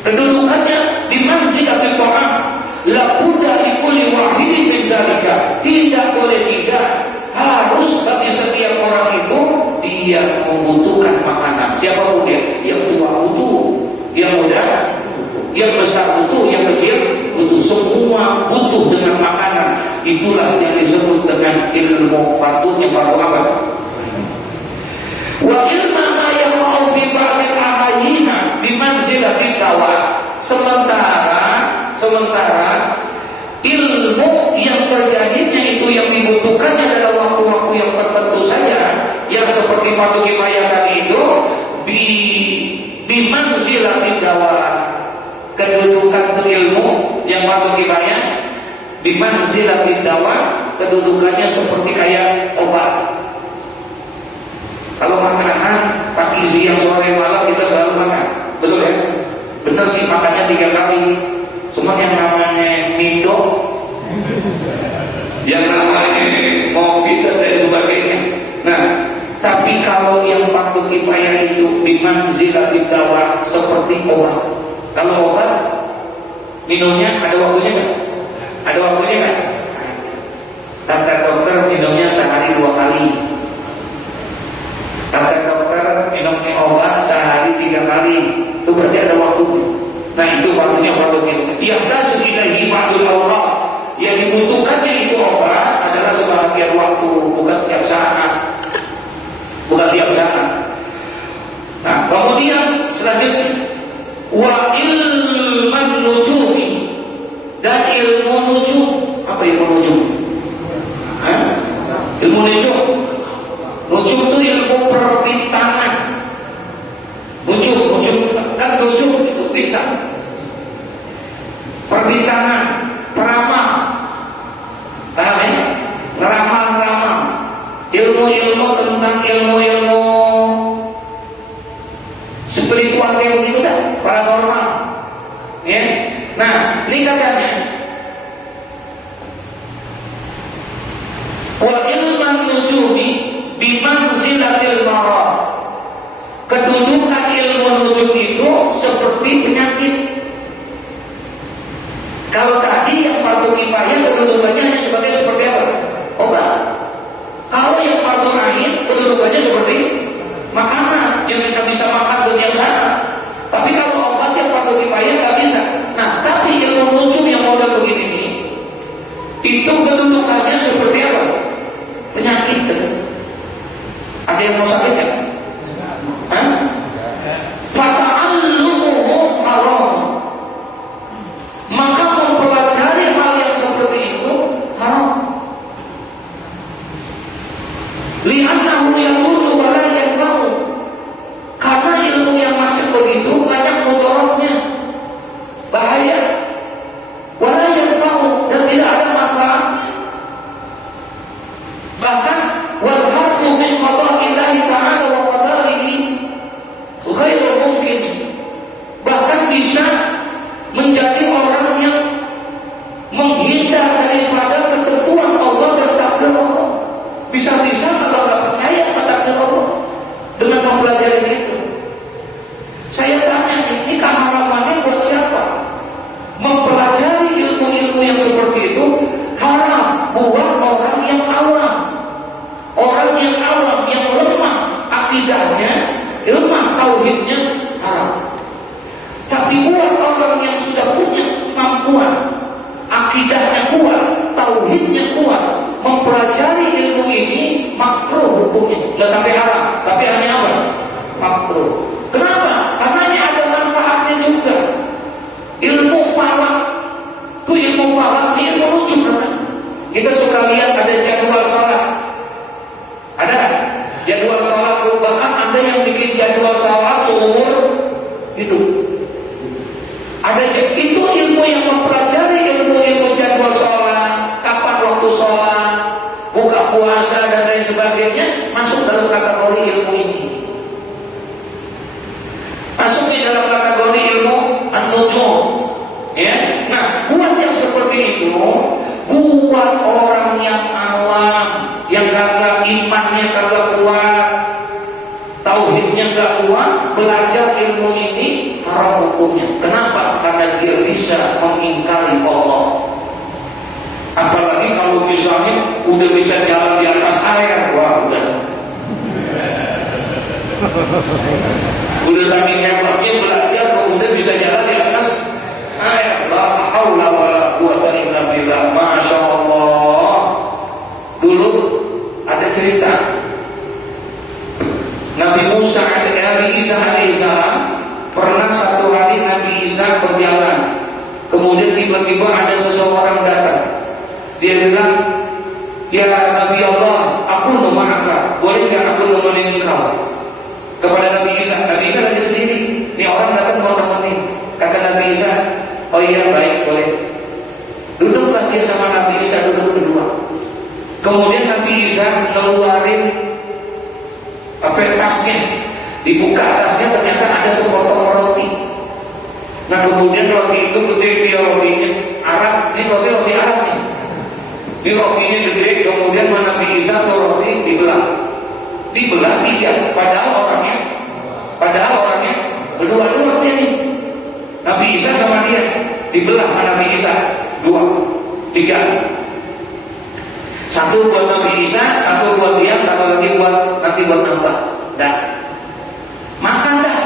kedudukannya di manzilatil ta'am, la budda li kulli wahidin min zalika. Tidak boleh tidak, harus bagi setiap orang itu dia membutuhkan makanan. Siapapun dia, yang tua butuh, yang muda, yang besar butuh, yang kecil butuh, semua butuh dengan makanan. Itulah yang disebut dengan ilmu fardu, yang fardu apa? Wa ilma ma yaqau fi ba'dil ahayina bi manzilatil dawa. Sementara ilmu yang terjadinya itu yang dibutuhkannya dalam waktu-waktu yang tertentu saja, yang seperti fardu kifayah tadi itu bi manzilatil dawa. Kedudukan ilmu yang fardu kifayah di manzilatil dawa, kedudukannya seperti kayak obat. Kalau makanan pagi, siang, sore, malam kita selalu makan, betul ya? Benar sih, makannya 3 kali. Cuma yang namanya Mindo, yang namanya kopi dan lain sebagainya. Nah, tapi kalau yang fardu kifayah itu di manzilatil dawa seperti obat. Kalau obat minumnya ada waktunya nggak? Ada waktunya nggak? Kata dokter minumnya sehari 2 kali. Kata dokter minumnya obat sehari 3 kali. Itu berarti ada waktu. Nah itu waktunya fardu kifayah. Yahtaju ilaihi ba'dul awqat. Yang dibutuhkannya itu obat adalah sebagian waktu, bukan tiap saat. Bukan tiap saat. Nah kemudian selanjutnya, wa ilman nujumi, dan ilmu nujum. Apa ilmu nujum? Ilmu nujum. Nujum itu ilmu perbintangan. Nujum kan nujum itu bintang. Perbintangan, peramal. Paham ya? Ngeramal-ngeramal. Ilmu-ilmu tentang ilmu-ilmu spiritual kayak begitu dah, paranormal. Ya. Nah, ini katanya wa ilman nujumi bi manzilatil marad. Kedudukan ilmu nujum itu seperti penyakit. Kalau tadi yang fardu kifayah kedudukannya hanya seperti apa? Obat. Kalau yang fardu ain kedudukannya seperti makanan yang kita bisa makan setiap saat. Tapi kalau obat yang fardu kifayah nggak bisa. Nah, tapi ilmu nujum yang model begini nih, itu kedudukannya seperti apa? Penyakit. Ada yang mau sakit kan? Fata'allumuhu haram. Maka mempelajari hal yang seperti itu haram. Li'annahu yadurru wa la yanfa'u. Karena ilmu yang macam begitu banyak mudaratnya, bahaya. tauhidnya haram. Tapi buat orang yang sudah punya kemampuan, akidahnya kuat, tauhidnya kuat, mempelajari ilmu ini, makruh hukumnya. Nggak sampai haram, tapi hanya apa? Makruh. Kenapa? Karena ini ada manfaatnya juga. Ilmu falak, itu ilmu falak, ini ilmu lucu kan? Kita suka lihat ada jadwal sholat. Ada jadwal sholat, bahkan ada yang bikin jadwal sholat seumur hidup. Ada itu ilmu yang mempelajari ilmu jadwal sholat, kapan waktu sholat, buka puasa dan lain sebagainya, masuk dalam kategori ilmu ini. Masuk di dalam kategori ilmu an-nujum. Ya, nah buat yang seperti itu, buat orang yang awam, yang kagak imannya kagak kuat, tauhidnya gak kuat, belajar ilmu ini haram hukumnya. Kenapa? Karena dia bisa mengingkari Allah. Apalagi kalau misalnya udah bisa jalan di atas air, wah udah saking hebatnya belajar, kemudian bisa jalan di atas air. La haula wala quwata illa billah. Masya Allah. Dulu ada cerita Nabi Musa, Nabi Isa alaihissalam, pernah satu hari Nabi Isa berjalan, kemudian tiba-tiba ada seseorang datang. Dia bilang, ya Nabi Allah, aku ma'aka, boleh gak aku nemenin kau? Kepada Nabi Isa lagi sendiri. Ini orang datang mau nemenin. Kata Nabi Isa, oh iya baik, boleh. Duduklah dia sama Nabi Isa, duduk berdua. Kemudian Nabi Isa ngeluarin tasnya, dibuka tasnya, ternyata ada sepotong roti. Nah kemudian roti itu gede, dia rotinya Arab, ini roti Arab nih. Ini rotinya gede, kemudian Nabi Isa tuh roti dibelah tiga, padahal orangnya berdua dia nih. Nabi Isa sama dia dibelah sama Nabi Isa, 2, 3. Satu buat Nabi Isa, satu buat dia, satu lagi nanti buat nambah. Dah, makan dah.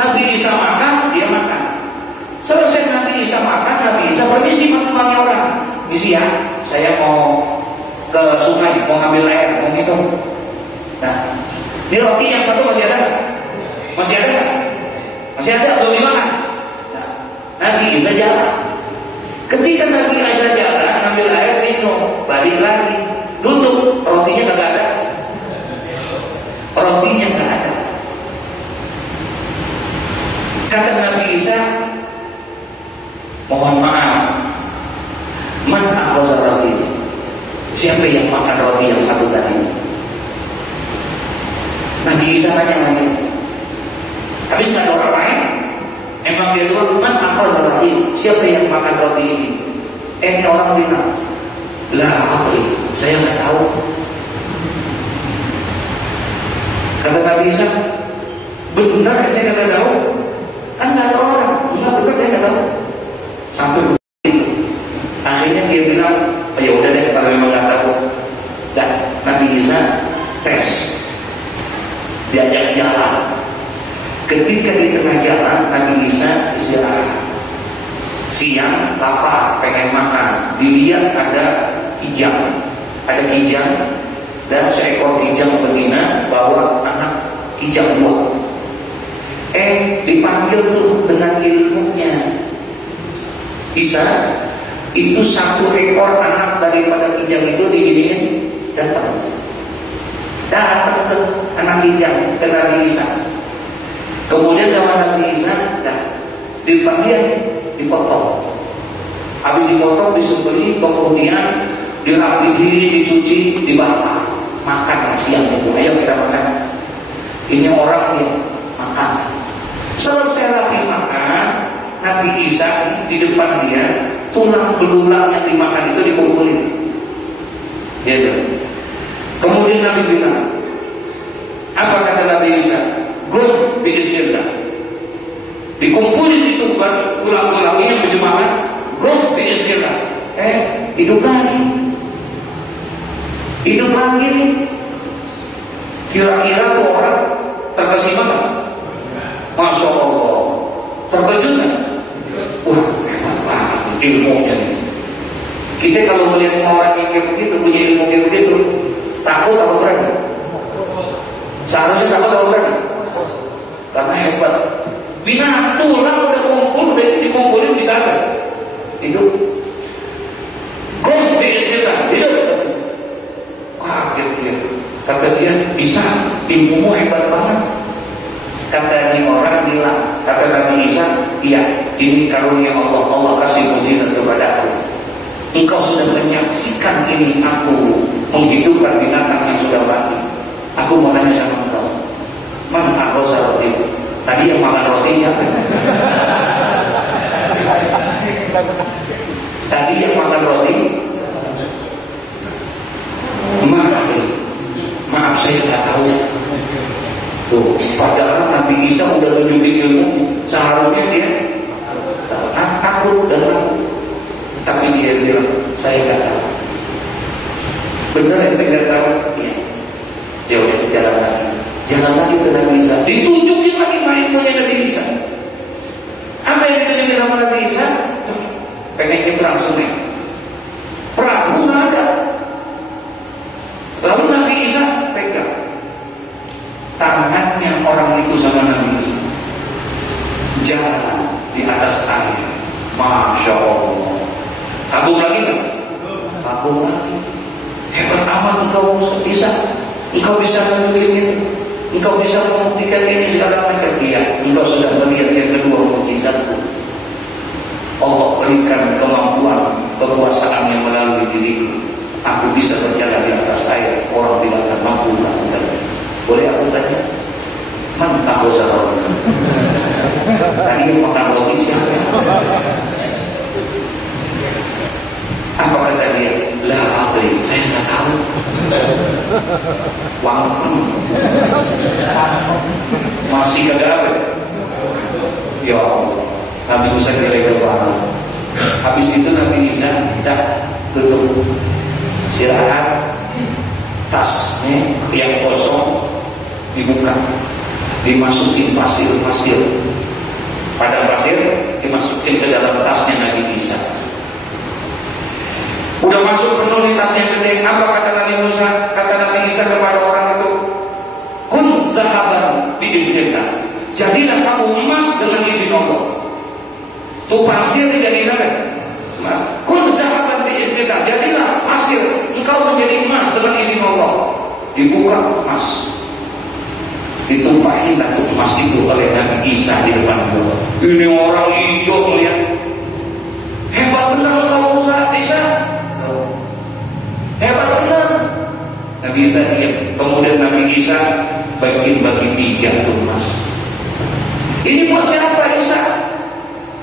Nabi Isa makan, dia makan. Selesai Nabi Isa makan, Nabi Isa permisi makan orang. Misi ya, saya mau ke sungai, mau ngambil air, mau minum. Nah, ini roti yang satu masih ada? Masih ada? Masih ada, belum dimakan. Nah, Nabi Isa jalan. Ketika Nabi Isa jalan, ambil air minum, balik lagi, duduk, rotinya nggak ada. Rotinya nggak ada. Kata Nabi Isa, mohon maaf, man akhadha roti? Siapa yang makan roti yang satu tadi? Nabi Isa tanya lagi. Habis nggak ada orang lain? Emang dia dulu, man akhadha roti? Siapa yang makan roti ini? Ini orang bilang, lah apa? Saya nggak tahu. Kata Nabi Isa, benar saya nggak tahu. Kan nggak ada orang, benar saya nggak tahu. Sampai begitu. Akhirnya dia bilang, oh, ya udah deh kalau memang nggak tahu. Dan Nabi Isa tes, diajak jalan. Ketika di tengah jalan, Nabi Isa istirahat. Siang lapar, pengen makan. Dilihat ada kijang, dan seekor kijang betina bawa anak kijang 2. Dipanggil tuh dengan ilmunya. Isa, itu satu ekor anak daripada kijang itu diginiin, datang ke anak kijang, ke Nabi Isa. Kemudian sama Nabi Isa, dipanggil, dipotong. Habis dipotong, disembelih, kemudian dirapihin, dicuci, dibakar. Makan siang itu, ayo kita makan. Ini orang yang makan. Selesai rapi makan, Nabi Isa di depan dia, tulang belulang yang dimakan itu dikumpulin. Gitu. Kemudian Nabi bilang, apa kata Nabi Isa? Gum biiznillah. Dikumpulin itu tulang-tulang ini yang bisa makan. Gum biiznillah. Hidup lagi. Hidup lagi nih. Kira-kira tuh orang terkesima gak? Terkejut kan? Wah, hebat banget ilmunya nih. Kita kalau melihat orang yang kayak begitu, punya ilmu kayak begitu, takut atau berani? Seharusnya takut atau berani? Karena hebat. Binatang tulang udah kumpul, udah dikumpulin bisa apa? Hidup. Gombe istilah, hidup. Kaget dia. Kata dia, bisa, ilmumu hebat banget. Kata ini orang bilang, kata Nabi Isa, iya, ini karunia Allah. Allah kasih mujizat kepadaku. Engkau sudah menyaksikan ini, aku menghidupkan binatang yang sudah mati. Aku mau nanya sama engkau, mana aku roti? Tadi yang makan roti siapa? Tadi yang makan roti maaf saya nggak tahu. Tuh, padahal Nabi Isa udah nunjukin ilmu, seharusnya dia takut dan takut. Tapi dia bilang, saya nggak tahu. Benar yang tidak tahu? Iya. Dia udah jalan lagi. Jalan lagi ke Nabi Isa. Ditunjukin lagi ilmunya Nabi Isa. Apa yang ditunjukin sama Nabi Isa? Pengen nyebrang sungai. Perahu nggak ada. Lalu Nabi Isa pegang tangannya orang itu sama Nabi Isa, jalan di atas air. Masya Allah. Kagum lagi kan? Kagum lagi. Hebat amat engkau Isa. Engkau bisa menunjukkan ini. Engkau bisa membuktikan ini segala macam. Iya, engkau sudah melihat yang kedua mukjizatku. Allah berikan kemampuan, kekuasaan yang melalui diriku. Aku bisa berjalan di atas air. Orang tidak akan mampu melakukan. Boleh aku tanya? Mana aku salah? Tadi yang makan roti siapa? Apa kata dia? La adri, saya nggak tahu. Wangkeng. Masih kagak apa? Ya Allah. Nabi Musa kira-kira banget. Habis itu Nabi Isa dah tutup. Istirahat, tasnya yang kosong dibuka, dimasukin pasir, padang pasir dimasukin ke dalam tasnya Nabi Isa. Udah masuk penuh di tasnya gede. Apa kata Nabi Musa? Kata Nabi Isa kepada orang itu, kun zahaban biiznillah. Jadilah kamu emas dengan izin Allah. Tuh pasir jadi apa? Emas. Kun zahaban biiznillah. Jadilah pasir, engkau menjadi emas dengan izin Allah. Dibuka emas, ditumpahin tuh emas itu oleh Nabi Isa di depan Allah. Ini orang hijau melihat, hebat benar engkau Isa. Hebat benar. Nabi Isa diam. Kemudian Nabi Isa bagi 3 tuh emas. Ini buat siapa Isa?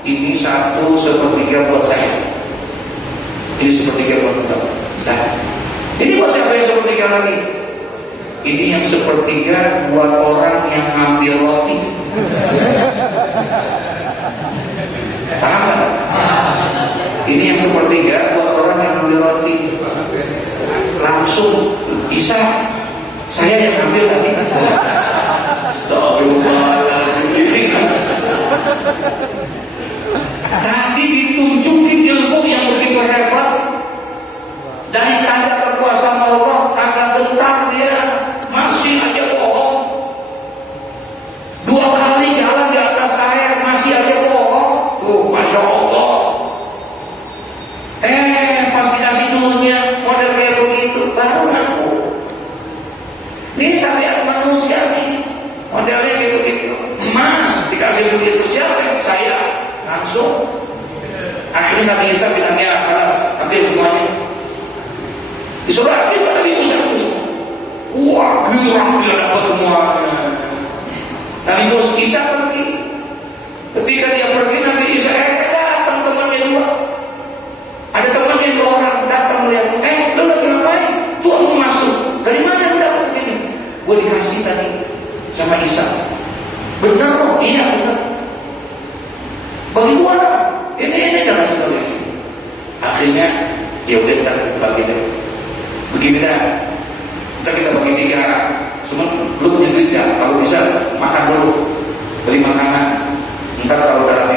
Ini 1/3 buat saya. Ini 1/3 buat kamu. Nah, ini buat siapa yang 1/3 lagi? Ini yang 1/3 buat orang yang ngambil roti. Paham gak? Ini yang 1/3 buat orang yang ngambil roti. Langsung Isa, saya yang ambil tadi. Astagfirullahaladzim. Tadi ditunjukin ilmu yang begitu hebat. Dari tanda kekuasaan Allah, kagak gentar dia, masih aja bohong. 2 kali jalan di atas air, masih aja bohong. Tuh, Masya Allah. Pas dikasih dunia model kayak begitu, baru ngaku. Ini tabiat manusia nih, modelnya kayak begitu. Emas dikasih begitu, siapa? Saya langsung. Akhirnya Nabi Isa bilang, ya keras, ambil semuanya. Disuruh ambil Nabi Musa. Wah, girang dia dapat semuanya. Nabi Musa Isa pergi. Ketika dia pergi, Nabi Isa datang temannya 2. Ada temannya 2 orang datang melihat, lu lagi ngapain? Tuh emas tuh. Dari mana lu dapat ini? Gue dikasih tadi sama Isa. Benar loh? Iya benar. Bagi gua dong. Ini dan lain sebagainya. Akhirnya ya udah kita bagi deh. Begini dah. Kita bagi 3. Cuma lu punya duit ya. Kalau bisa makan dulu, beli makanan. Ntar kalau dalam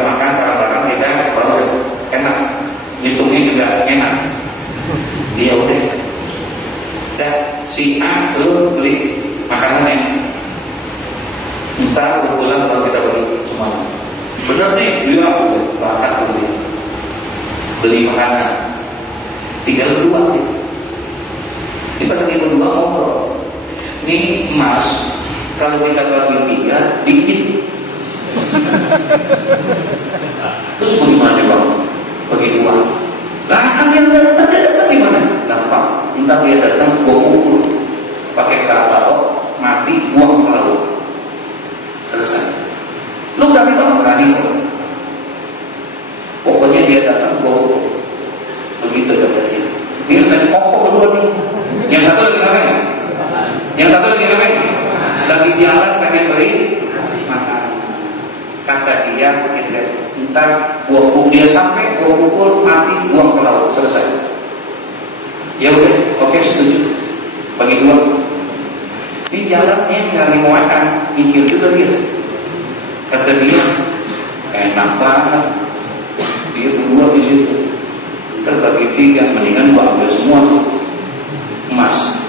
lu pulang kalau kita beli semua. Bener nih, dia berangkat beli makanan. Tinggal berdua nih. Ini pas lagi berdua ngobrol. Nih Mas, kalau kita bagi 3 dikit. Terus bagaimana Bang? Bagi 2. Lah kan yang datang gimana? Gampang. Entar dia datang gua pukul pakai kapal, mati, buang ke laut. Selesai. Lu berani Bang? Berani kok. Pokoknya dia datang gua pukul. Begitu katanya. Dia lagi pokok berdua nih. Yang satu lagi ngapain? Yang satu lagi ngapain? Lagi jalan pengen beli makan. Kata dia, ntar gua pukul dia sampai, gua pukul mati, buang ke laut, selesai. Ya udah, oke setuju. Bagi 2. Ini jalannya nyari makan, mikir juga dia. Kata dia, enak banget. Dia berdua di situ. Ntar bagi 3, mendingan gua ambil semua tuh. Emas,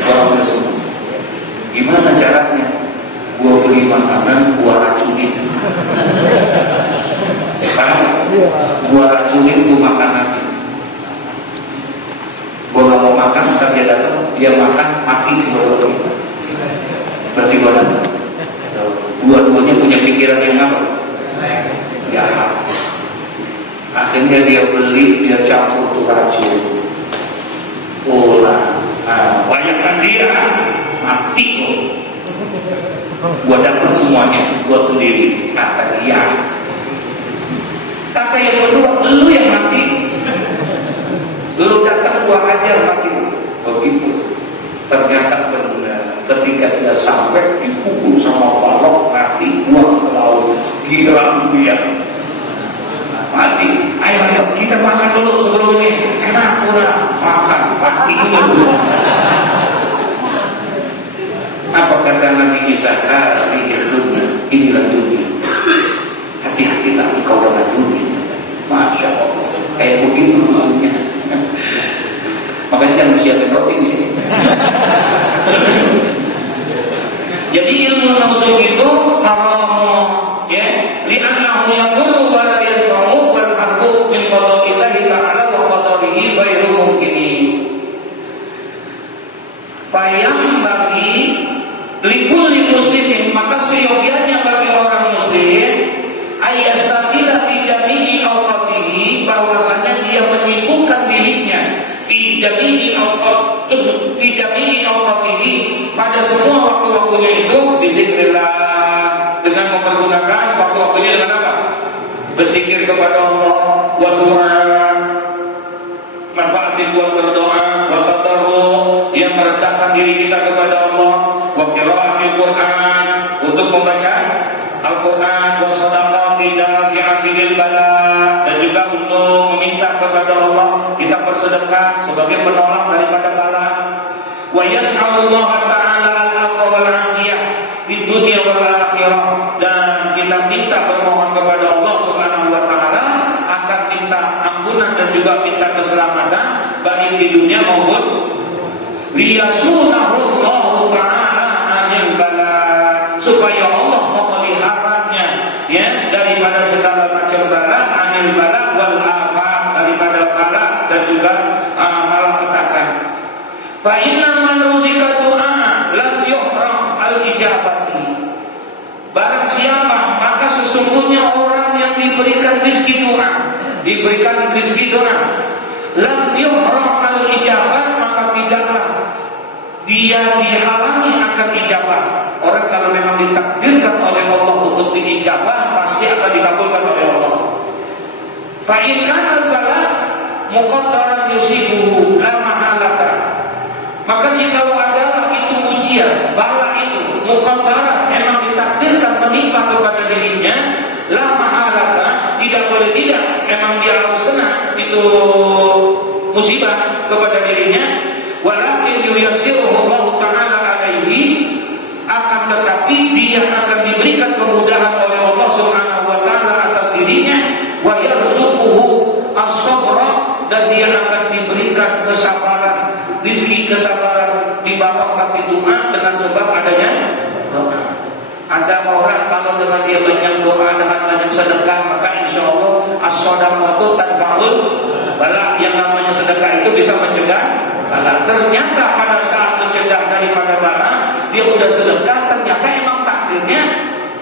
gua ambil semua. Gimana caranya? Gua beli makanan, gua racunin. Paham? Gua racunin tuh makanan. Gua gak mau makan, ntar dia datang, dia makan, mati di bawah. Berarti gua datang. Dua-duanya punya pikiran yang apa? Ya. Akhirnya dia beli, dia campur tuh racun. Bayangkan dia mati kok. Gua dapat semuanya, gua sendiri. Kata dia. Kata yang kedua, lu yang mati. Lu datang gua ajar mati. Begitu. Ternyata benar. Ketika dia sampai dipukul sama balok, mati, buang ke laut. Gila dia. Mati. Ayo kita makan dulu sebelum ini. Enak udah makan, mati juga dulu. Apa kata Nabi Isa? Inilah dunia. Hati-hatilah engkau dengan dunia. Masya Allah. Kayak begitu dunia. Makanya jangan siapin roti di sini. Jadi ilmu nuzul itu haram, ya. Li'annahu yaqulu wa la yanfa'u wal harbu min qada'illahi ta'ala wa qadarihi ghairu mumkinin. Fayambaghi likulli muslimin, maka seyogianya bagi orang muslim ayastaghila fi jami'i awqatihi, bahwasanya dia menyibukkan dirinya fi jami'i awqatihi pada semua waktu-waktunya itu bizikrillah, dengan mempergunakan waktu-waktunya dengan apa? Berzikir kepada Allah, wa doa, manfaatin buat berdoa, wa tadarru, yang merendahkan diri kita kepada Allah, wa qiraatil Quran, untuk membaca Al-Quran, wa shadaqati dafi'ati lil bala, dan juga untuk meminta kepada Allah, kita bersedekah sebagai penolak daripada bala. Wa yas'alullah ta'ala al-afwa wal 'afiyah fid dunya wal akhirah, dan kita minta bermohon kepada Allah Subhanahu wa taala akan minta ampunan dan juga minta keselamatan baik di dunia maupun liyasunahu ta'ala 'anil bala, supaya Allah memeliharanya ya daripada segala macam bala, 'anil bala wal afat, daripada bala dan juga malapetaka. Fa inna man ruzika du'a lam yuhram al-ijabati. Barang siapa, maka sesungguhnya orang yang diberikan rezeki doa, diberikan rezeki doa, lam yuhram al-ijabah, maka tidaklah dia dihalangi akan ijabah. Orang kalau memang ditakdirkan oleh Allah untuk diijabah, pasti akan dikabulkan oleh Allah. Fa in kana al-bala muqaddaran yusibuhu la mahalata, maka jika adalah itu ujian, bala itu muqaddaran, memang ditakdirkan menimpa kepada dirinya, la mahalata, tidak boleh tidak, memang dia harus kena itu musibah kepada dirinya. Walakin yuyassiruhu Allah ta'ala alaihi, akan tetapi dia akan diberikan kemudahan oleh Allah Subhanahu wa taala atas dirinya, wa yarzuquhu as-sabra, dan dia akan diberikan kesabaran, rezeki kesabaran di bawah kaki doa dengan sebab adanya doa. Ada orang kalau dengan dia banyak doa, dengan banyak sedekah, maka insya Allah as-shadaqatu tadfa'ul bala. Yang namanya sedekah itu bisa mencegah bala. Ternyata pada saat mencegah daripada bala, dia udah sedekah, ternyata emang takdirnya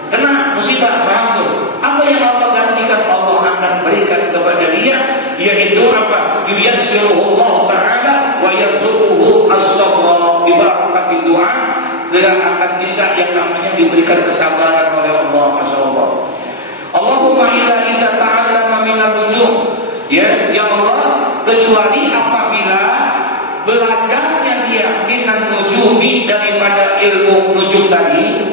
kena musibah. Paham tuh? Apa yang Allah gantikan? Allah akan berikan kepada dia, yaitu apa? Yuyassiruhullahu ta'ala wa yarzuquhu as-sabra bi barakati du'a. Dia akan bisa yang namanya diberikan kesabaran oleh Allah. Masyaallah. Allahumma illa iza ta'allama minal nujum. Ya Allah, kecuali apabila belajarnya dia minan nujumi, daripada ilmu nujum tadi,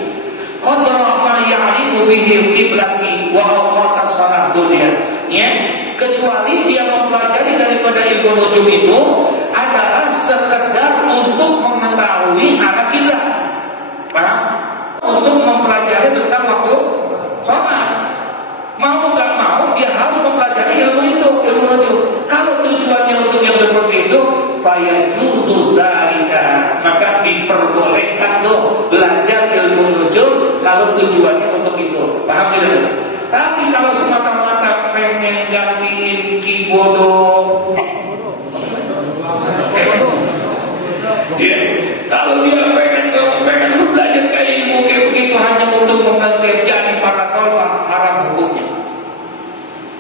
qadra ma ya'rifu bihi qiblati wa awqata salat dunia. Ya, kecuali dia mempelajari daripada ilmu nujum itu adalah sekedar untuk mengetahui arah kiblat. Paham? Untuk mempelajari tentang waktu sholat. Mau nggak mau dia harus mempelajari ilmu itu, ilmu nujum. Kalau tujuannya untuk yang seperti itu, fayajuzu zalika, maka diperbolehkan tuh belajar ilmu nujum kalau tujuannya untuk itu. Paham tidak? Tapi kalau semata-mata pengen gantiin kibodo, ya, kalau dia pengen belajar kayak ilmu kayak begitu hanya untuk mengerti jadi paranormal, haram hukumnya.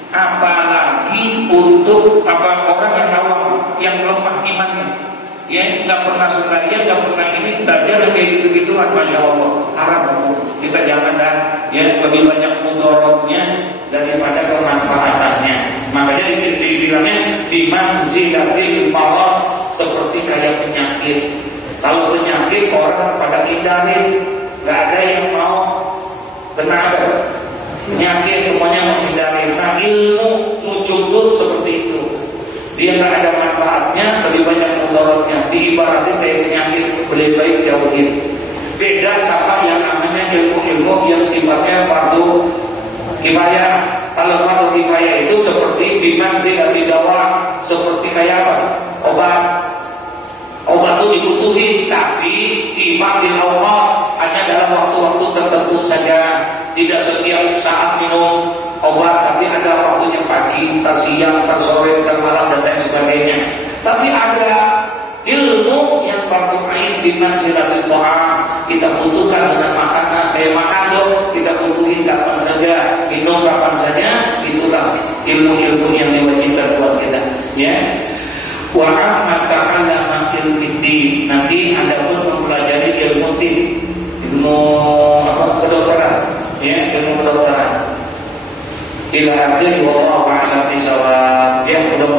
Apalagi untuk orang yang awam, yang lemah imannya, ya, nggak pernah sekalian, nggak pernah ini belajar kayak gitu-gituan, masya Allah, haram hukum. Kita jangan dah, ya, lebih banyak mudaratnya daripada kemanfaatannya. Makanya dibilangnya bimanzilatil marad, seperti kayak penyakit. Kalau penyakit orang pada hindarin, nggak ada yang mau kena penyakit, semuanya menghindari. Nah, ilmu nujum pun seperti itu. Dia nggak ada manfaatnya, lebih banyak mudaratnya. Diibaratin kayak penyakit, lebih baik jauhin. Beda sama yang namanya ilmu-ilmu yang sifatnya fardu kifayah. Kalau fardu kifayah itu seperti bimanzilati dawa, seperti kayak apa? Obat itu dibutuhin, tapi ibatil awqat, hanya dalam waktu-waktu tertentu saja. Tidak setiap saat minum obat, tapi ada waktunya pagi, siang, sore, malam, dan lain sebagainya. Tapi ada ilmu yang fardu ain bimanzilatil ta'am, kita butuhkan dengan makanan, kayak makan dong, kita butuhin kapan saja, minum kapan saja. Itulah ilmu-ilmu yang diwajibkan buat kita, ya. Wa amma ta'allama ilmi, nanti Anda pun mempelajari ilmu din, ilmu kedokteran, ya, ilmu kedokteran. Ila akhir wallahu a'lam bishawab. Ya, mudah